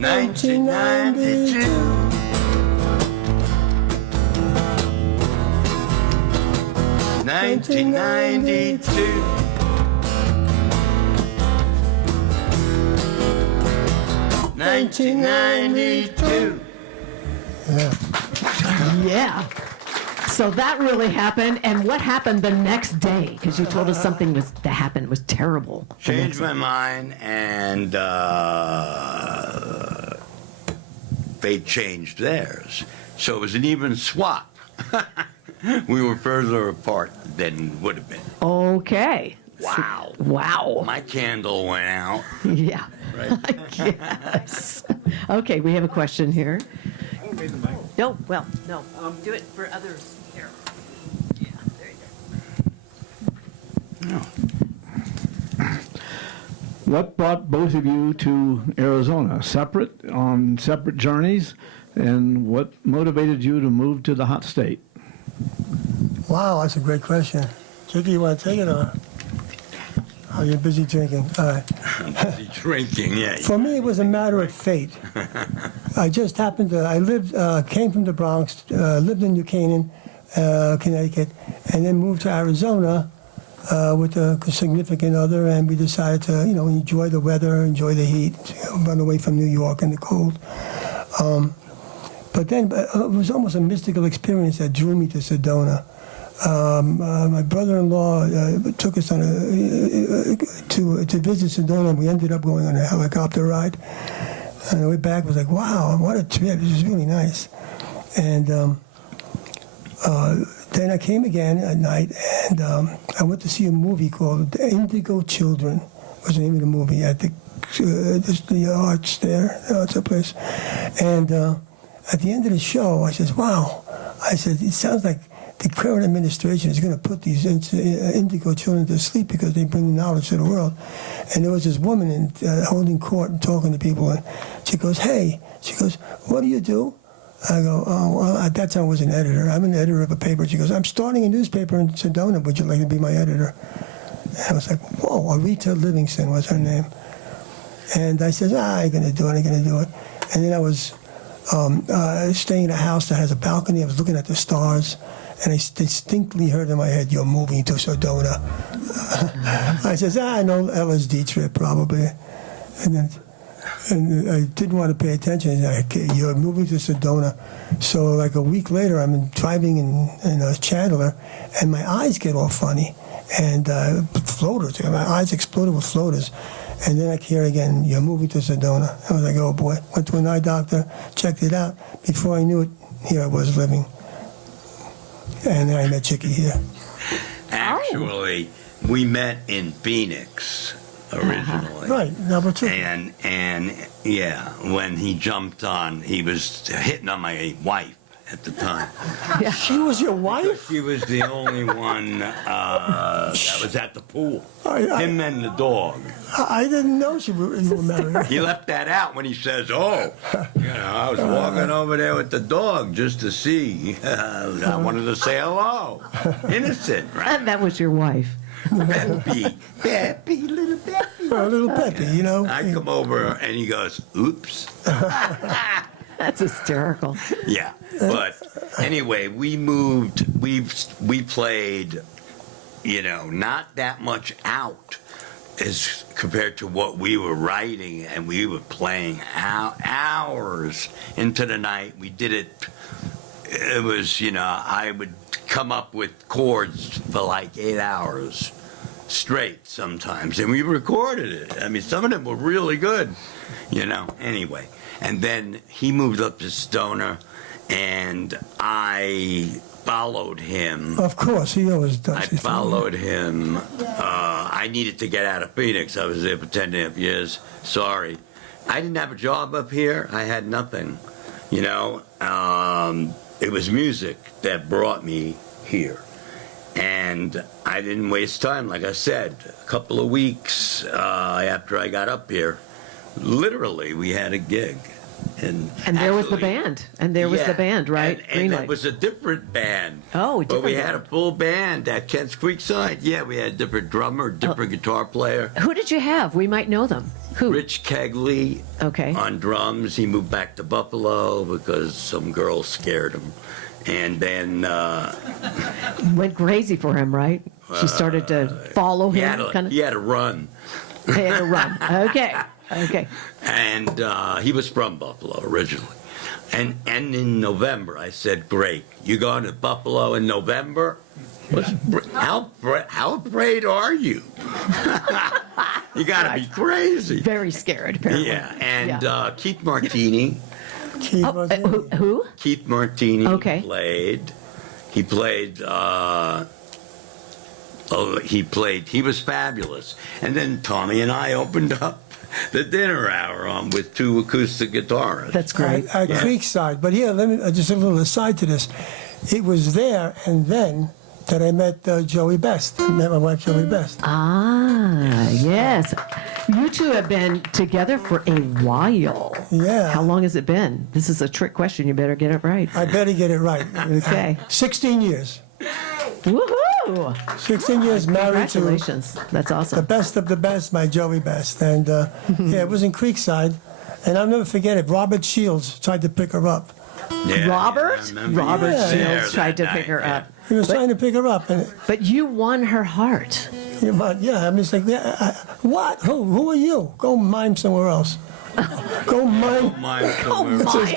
1992. 1992. 1992. Yeah. So that really happened. And what happened the next day? Because you told us something that happened was terrible. Changed my mind, and they changed theirs. So it was an even swap. We were further apart than would have been. Okay. Wow. Wow. My candle went out. Yeah. Right. I guess. Okay, we have a question here. No, well, no. Do it for others here. Yeah, there you go. What brought both of you to Arizona? On separate journeys? And what motivated you to move to the hot state? Wow, that's a great question. Chicky, you want to take it, or are you busy drinking? All right. I'm busy drinking, yeah. For me, it was a matter of fate. I just happened to, came from the Bronx, lived in New Canaan, Connecticut, and then moved to Arizona with a significant other, and we decided to, enjoy the weather, enjoy the heat, run away from New York and the cold. But then it was almost a mystical experience that drew me to Sedona. My brother-in-law took us on to visit Sedona, and we ended up going on a helicopter ride. And the way back was like, wow, what a trip! This is really nice. And then I came again at night, and I went to see a movie called The Indigo Children. Was the name of the movie at the Arts there. It's a place, and at the end of the show, I said, wow. I said, it sounds like the current administration is going to put these indigo children to sleep because they bring knowledge to the world. And there was this woman holding court and talking to people, and she goes, hey, what do you do? I go, oh, well, at that time I was an editor. I'm an editor of a paper. She goes, I'm starting a newspaper in Sedona. Would you like to be my editor? And I was like, whoa, Arita Livingston was her name. And I said, I ain't going to do it. And then I was staying in a house that has a balcony. I was looking at the stars, and I distinctly heard in my head, you're moving to Sedona. I said, I know, LSD trip probably. And I didn't want to pay attention. You're moving to Sedona. So like a week later, I'm driving in Chandler, and my eyes get all funny. And floaters, my eyes exploded with floaters. And then I hear again, you're moving to Sedona. I was like, oh boy. Went to an eye doctor, checked it out. Before I knew it, here I was living. And then I met Chicky here. Actually, we met in Phoenix originally. Right, number two. And yeah, when he jumped on, he was hitting on my wife at the time. She was your wife? She was the only one that was at the pool. Him and the dog. I didn't know you were married. He left that out when he says, I was walking over there with the dog just to see. I wanted to say hello. Innocent, right? And that was your wife. Peppy, little Peppy. Little Peppy, I come over and he goes, oops. That's hysterical. Yeah, but anyway, we moved. We played, not that much out as compared to what we were writing, and we were playing hours into the night. We did it. It was, I would come up with chords for like 8 hours straight sometimes, and we recorded it. I mean, some of them were really good, Anyway. And then he moved up to Sedona, and I followed him. Of course, he always does. I followed him. I needed to get out of Phoenix. I was there for 10.5 years. Sorry. I didn't have a job up here. I had nothing. It was music that brought me here. And I didn't waste time. Like I said, a couple of weeks after I got up here, literally, we had a gig. And there was the band. And there was the band, right? And it was a different band. Oh, different. But we had a full band at Kent's Creekside. Yeah, we had a different drummer, different guitar player. Who did you have? We might know them. Who? Rich Kegley on drums. He moved back to Buffalo because some girl scared him. And then... went crazy for him, right? She started to follow him. He had to run. He had to run. Okay. And he was from Buffalo originally. And in November, I said, great. You going to Buffalo in November? How afraid are you? You got to be crazy. Very scared, apparently. Yeah, and Keith Martini. Who? Keith Martini Okay. He was fabulous. And then Tommy and I opened up the dinner hour with 2 acoustic guitarists. That's great. At Creekside. But here, let me just a little aside to this. It was there and then that I met Joey Best. I met my wife, Joey Best. Ah, yes. You two have been together for a while. Yeah. How long has it been? This is a trick question. You better get it right. I better get it right. Okay. 16 years. Woohoo! 16 years married to Congratulations. That's the awesome. best of the best, my Joey Best. And it was in Creekside. And I'll never forget it. Robert Shields tried to pick her up. Yeah, Robert? I remember Robert you were there Shields tried that to pick her night, up. He was trying to pick her up, and But you won her heart. yeah, I'm just like, what? Who are you? Go mime somewhere else. Go mime. It says,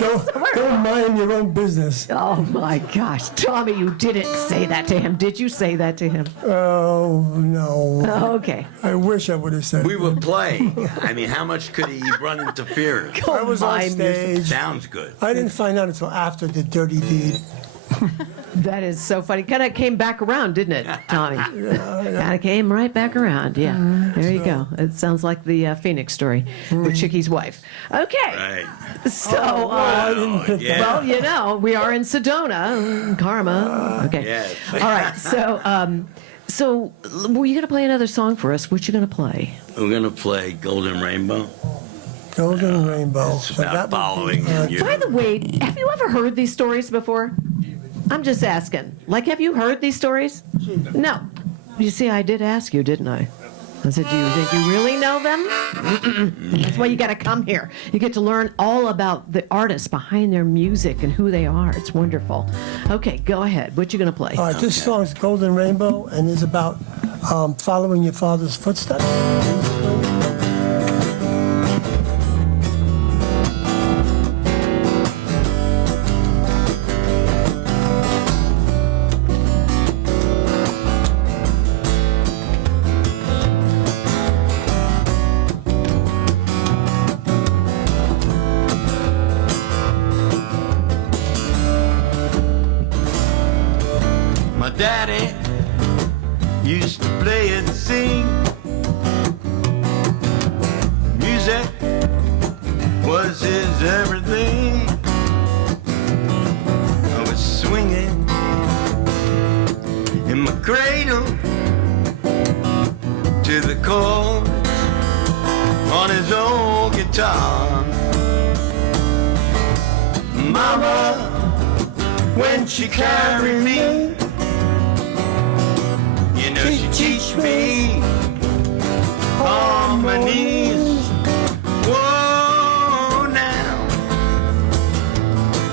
go mind your own business. Oh my gosh, Tommy, you didn't say that to him. Did you say that to him? Oh, no. Oh, okay. I wish I would have said We it. were playing. I mean, how much could he run interference? I was on mime yourself. stage. Sounds good. I didn't find out until after the dirty deed. That is so funny. Kind of came back around, didn't it, Tommy? Kind of came right back around. Yeah. There you go. It sounds like the Phoenix story with Chicky's wife. Okay. Right. So, I didn't pick yeah. that. well, you know, we are in Sedona, Karma. Okay. Yes. All right. So, were you going to play another song for us? What you going to play? We're going to play Golden Rainbow. Golden Rainbow. It's So about that would be, following you. By the way, have you ever heard these stories before? I'm just asking. Like, have you heard these stories? No. You see, I did ask you, didn't I? I said, do you think you really know them? Mm-mm. That's why you got to come here. You get to learn all about the artists behind their music and who they are. It's wonderful. Okay, go ahead. What you going to play? All right, this song's Golden Rainbow and is about following your father's footsteps. My daddy used to play and sing. Music was his everything. I was swinging in my cradle to the chords on his old guitar. Mama, when she carried me, you know she teach me on my knees. Whoa, now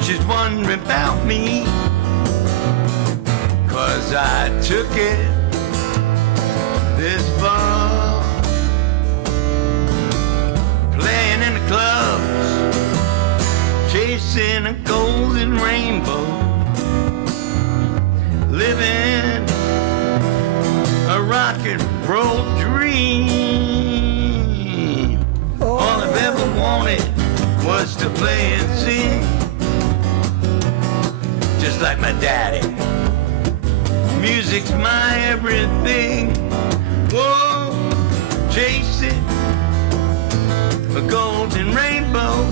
she's wondering about me, 'cause I took it this far. Playing in the clubs, chasing a golden rainbow, living a rock and roll dream. All I've ever wanted was to play and sing, just like my daddy. Music's my everything. Whoa, chasing a golden rainbow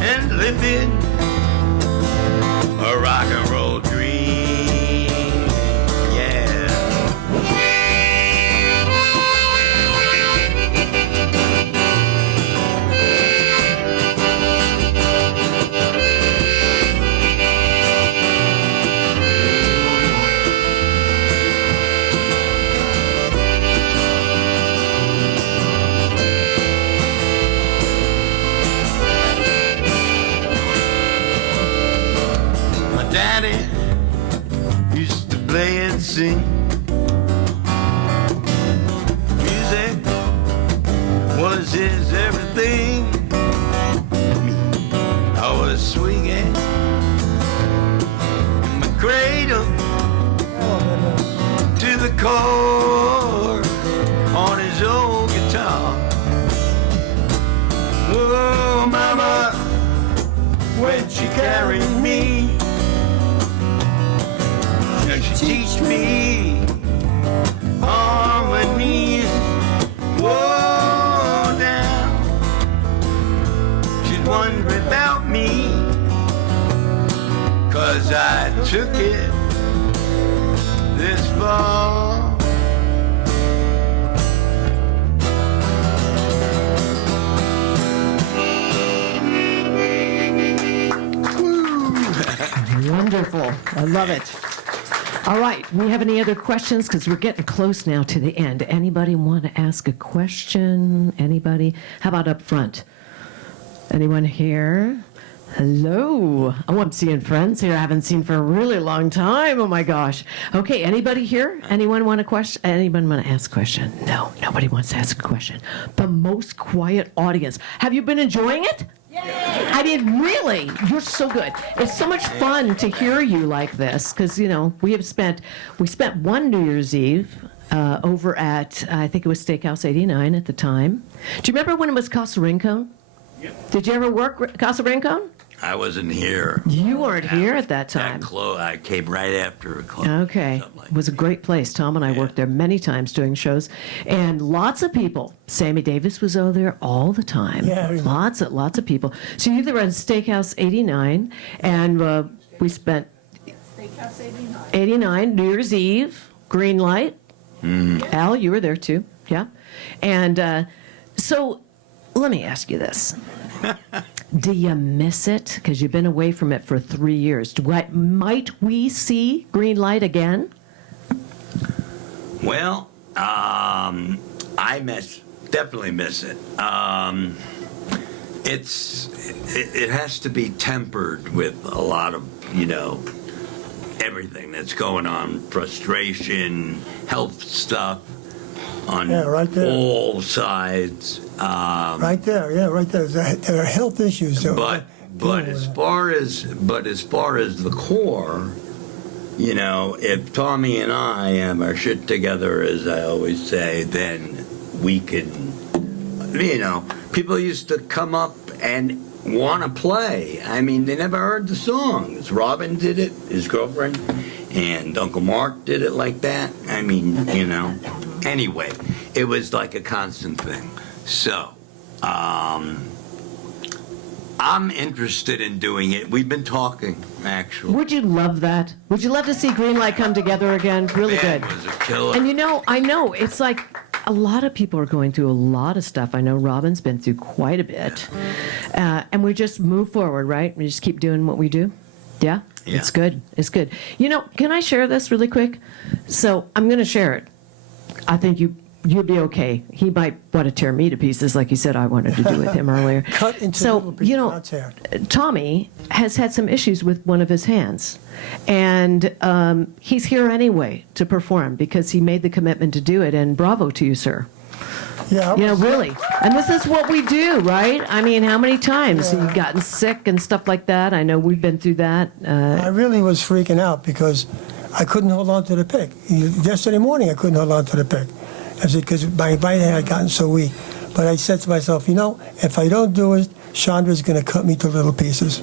and living a rock and roll dream. Yeah. My daddy used to play and sing. Music was his everything. I was swinging in my cradle to the chord on his old guitar. Whoa, mama, when she carried me, and she teach me on my knees. Whoa, down. She's wondering about me, 'cause I took it this far. Wonderful. I love it. All right. We have any other questions? Because we're getting close now to the end. Anybody want to ask a question? Anybody? How about up front? Anyone here? Hello. Oh, I'm seeing friends here I haven't seen for a really long time. Oh my gosh. Okay, anybody here? Anyone want a question? Anyone want to ask a question? No, nobody wants to ask a question. The most quiet audience. Have you been enjoying it? Yay! I mean, really, you're so good. It's so much fun to hear you like this because, you know, we spent one New Year's Eve over at, I think it was Steakhouse 89 at the time. Do you remember when it was Casa Rincon? Yep. Did you ever work Casa Rincon? I wasn't here. You weren't here at that time. I came right after it closed. Okay. It was a great place. Tom and I worked there many times doing shows. And lots of people. Sammy Davis was over there all the time. Yeah, I remember. Lots of people. So you were at Steakhouse 89, and we spent Steakhouse 89. 89, New Year's Eve, green light. Al, you were there too. Yeah. And so let me ask you this. Do you miss it? Because you've been away from it for 3 years. Might we see green light again? Well, I definitely miss it. It has to be tempered with a lot of, you know, everything that's going on, frustration, health stuff on right there. all sides. Right there, right there. There are health issues. That But as far as the core, you know, if Tommy and I have our shit together, as I always say, then we can, you know, people used to come up and want to play. I mean, they never heard the songs. Robin did it, his girlfriend, and Uncle Mark did it like that. I mean, you know. Anyway, it was like a constant thing. So, I'm interested in doing it. We've been talking, actually. Would you love that? Would you love to see green light come together again? Really good. Man was a killer. And you know, I know, it's like a lot of people are going through a lot of stuff. I know Robin's been through quite a bit. And we just move forward, right? We just keep doing what we do. Yeah? Yeah. It's good. It's good. You know, can I share this really quick? So I'm going to share it. I think you'd be okay. He might want to tear me to pieces like you said I wanted to do with him earlier. Cut into little pieces, you know, not tear. Tommy has had some issues with one of his hands. And he's here anyway to perform because he made the commitment to do it. And bravo to you, sir. Yeah, You know, really. And this is what we do, right? I mean, how many times have you gotten sick and stuff like that? I know we've been through that. I really was freaking out because I couldn't hold on to the pick. Yesterday morning, I couldn't hold on to the pick. I said, because my right hand had gotten so weak. But I said to myself, you know, if I don't do it, Chandra's going to cut me to little pieces.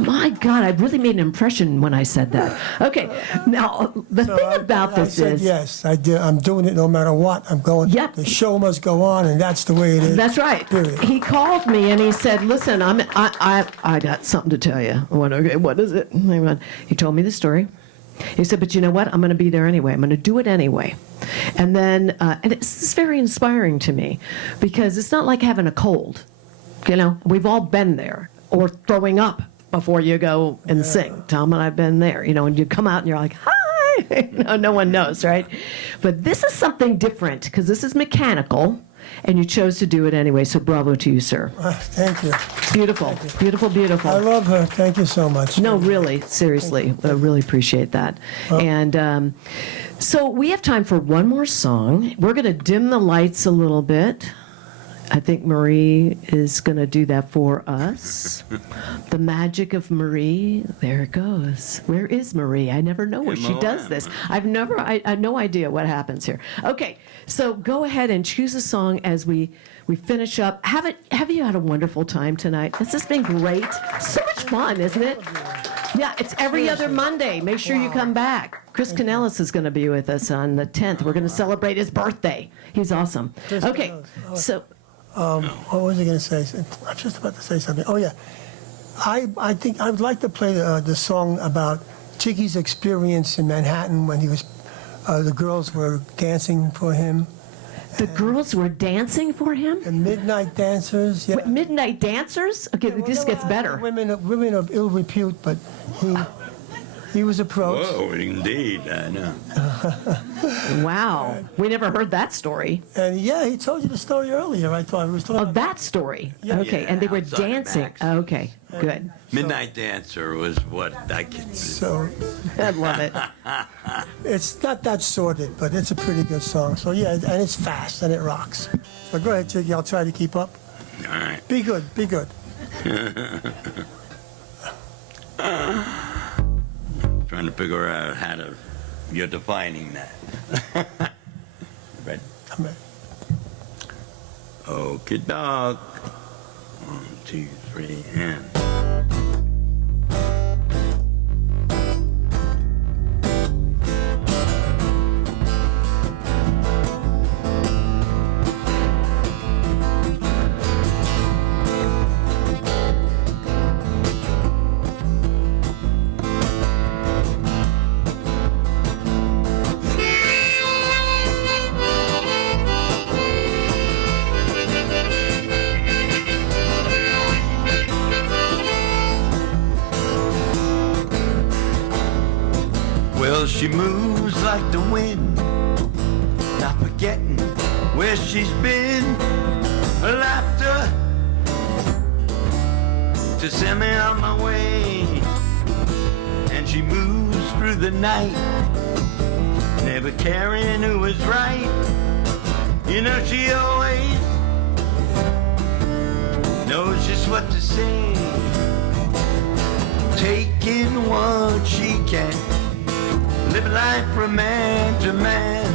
My God, I really made an impression when I said that. Okay, now the thing about this I said, is, yes, I did. I'm doing it no matter what. I'm going. Yep. The show must go on, and that's the way it is. that's right. Period. He called me and he said, "Listen, I got something to tell you." I went, "Okay, what is it?" He told me the story. He said, "But you know what? I'm going to be there anyway. I'm going to do it anyway." And then, and it's very inspiring to me because it's not like having a cold. You know, we've all been there, or throwing up before you go and sing. Tom and I've been there, you know, and you come out and you're like, hi, no one knows, right? But this is something different because this is mechanical and you chose to do it anyway. So bravo to you, sir. Thank you. Beautiful, beautiful, beautiful. I love her. Thank you so much. No, really, seriously, I really appreciate that. And so we have time for one more song. We're going to dim the lights a little bit. I think Marie is going to do that for us. The magic of Marie. There it goes. Where is Marie? I never know where she does this. I have no idea what happens here. Okay, so go ahead and choose a song as we finish up. Have you had a wonderful time tonight? Has this been great? So much fun, isn't it? Yeah, it's every other Monday. Make sure you come back. Chris Canellis is going to be with us on the 10th. We're going to celebrate his birthday. He's awesome. Okay, so... What was I going to say? I'm just about to say something. Oh, yeah. I think I would like to play the song about Chicky's experience in Manhattan when he was, the girls were dancing for him. The girls were dancing for him? The midnight dancers. Yeah. What, midnight dancers? Okay, Well, this no, gets better. Women of ill repute, but he... He was approached. Whoa, indeed, I know. Wow. We never heard that story. And yeah, he told you the story earlier. I thought he was talking Oh, about that story. Okay. Yeah, And they were outside of dancing. Max. Okay. Good. Midnight Dancer was what I could. So I love it. it's not that sordid, but it's a pretty good song. So yeah, and it's fast and it rocks. So go ahead, Chicky. I'll try to keep up. All right. Be good. Be good. Trying to figure out how to. You're defining that. Right. I'm ready. Okay, dog. 1, 2, 3, and. Well, she moves like the wind, not forgetting where she's been. Her laughter to send me on my way, and she moves through the night, never caring who is right. You know she always knows just what to say, taking what she can. Live life from man to man.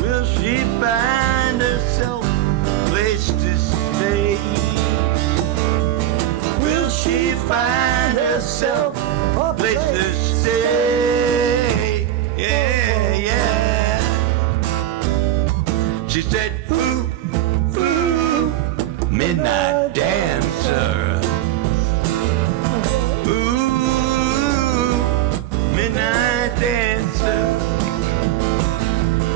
Will she find herself a place to stay? Will she find herself a place to stay? Yeah, yeah. She said, ooh, ooh, midnight dancer. Midnight dancer,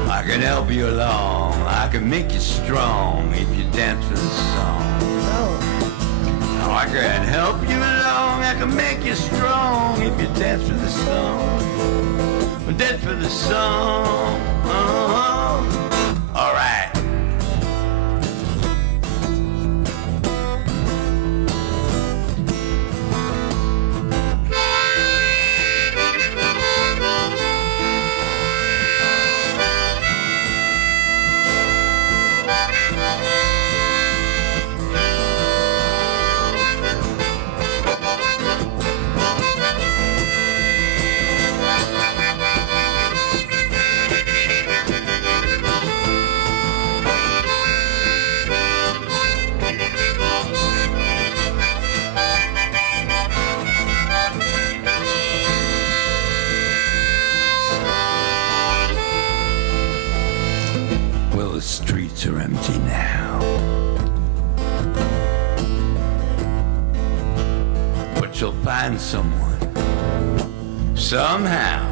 I can help you along, I can make you strong if you dance for the song. Oh, I can help you along, I can make you strong if you dance for the song. Dance for the song. All right. Well, the streets are empty now, but you'll find someone, somehow,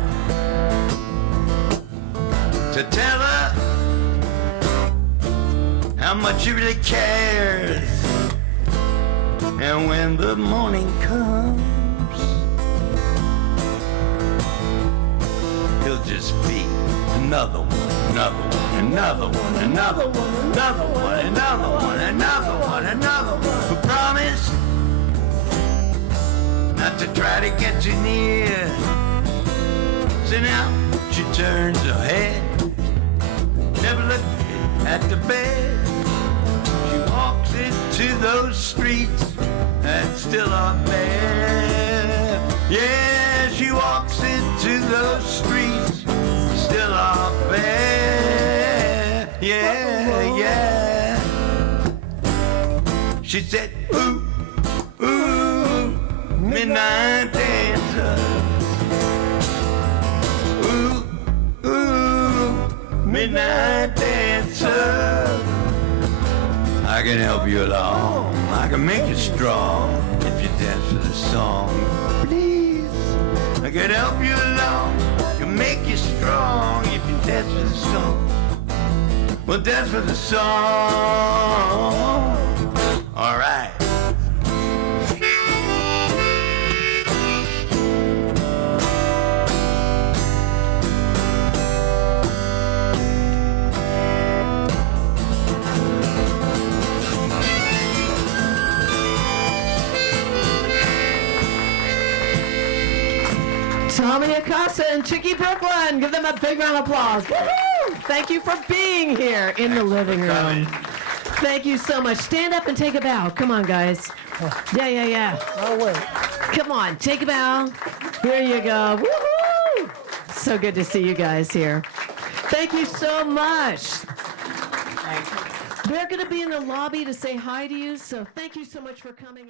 to tell her how much he really cares. And when the morning comes, he'll just be another one. Another one, another one, another one, another one, another one, another one, another one. Who promised not to try to get you near. So now she turns her head, never looking at the bed. She walks into those streets that still are there. Yeah, she walks into those streets still are there. Yeah, yeah. She said, ooh, ooh, midnight dancer. Ooh, ooh, midnight dancer. I can help you along, I can make you strong if you dance to the song. Please, I can help you along, I can make you strong if you dance to the song. Well, dance for the song. All right. Tommy Acosta and Chicky Brooklyn. Give them a big round of applause. Woohoo! Thank you for being here in the living room. Thank you so much. Stand up and take a bow. Come on, guys. Yeah. Oh, wait. Come on, take a bow. Here you go. Woohoo! So good to see you guys here. Thank you so much. They're going to be in the lobby to say hi to you, so thank you so much for coming.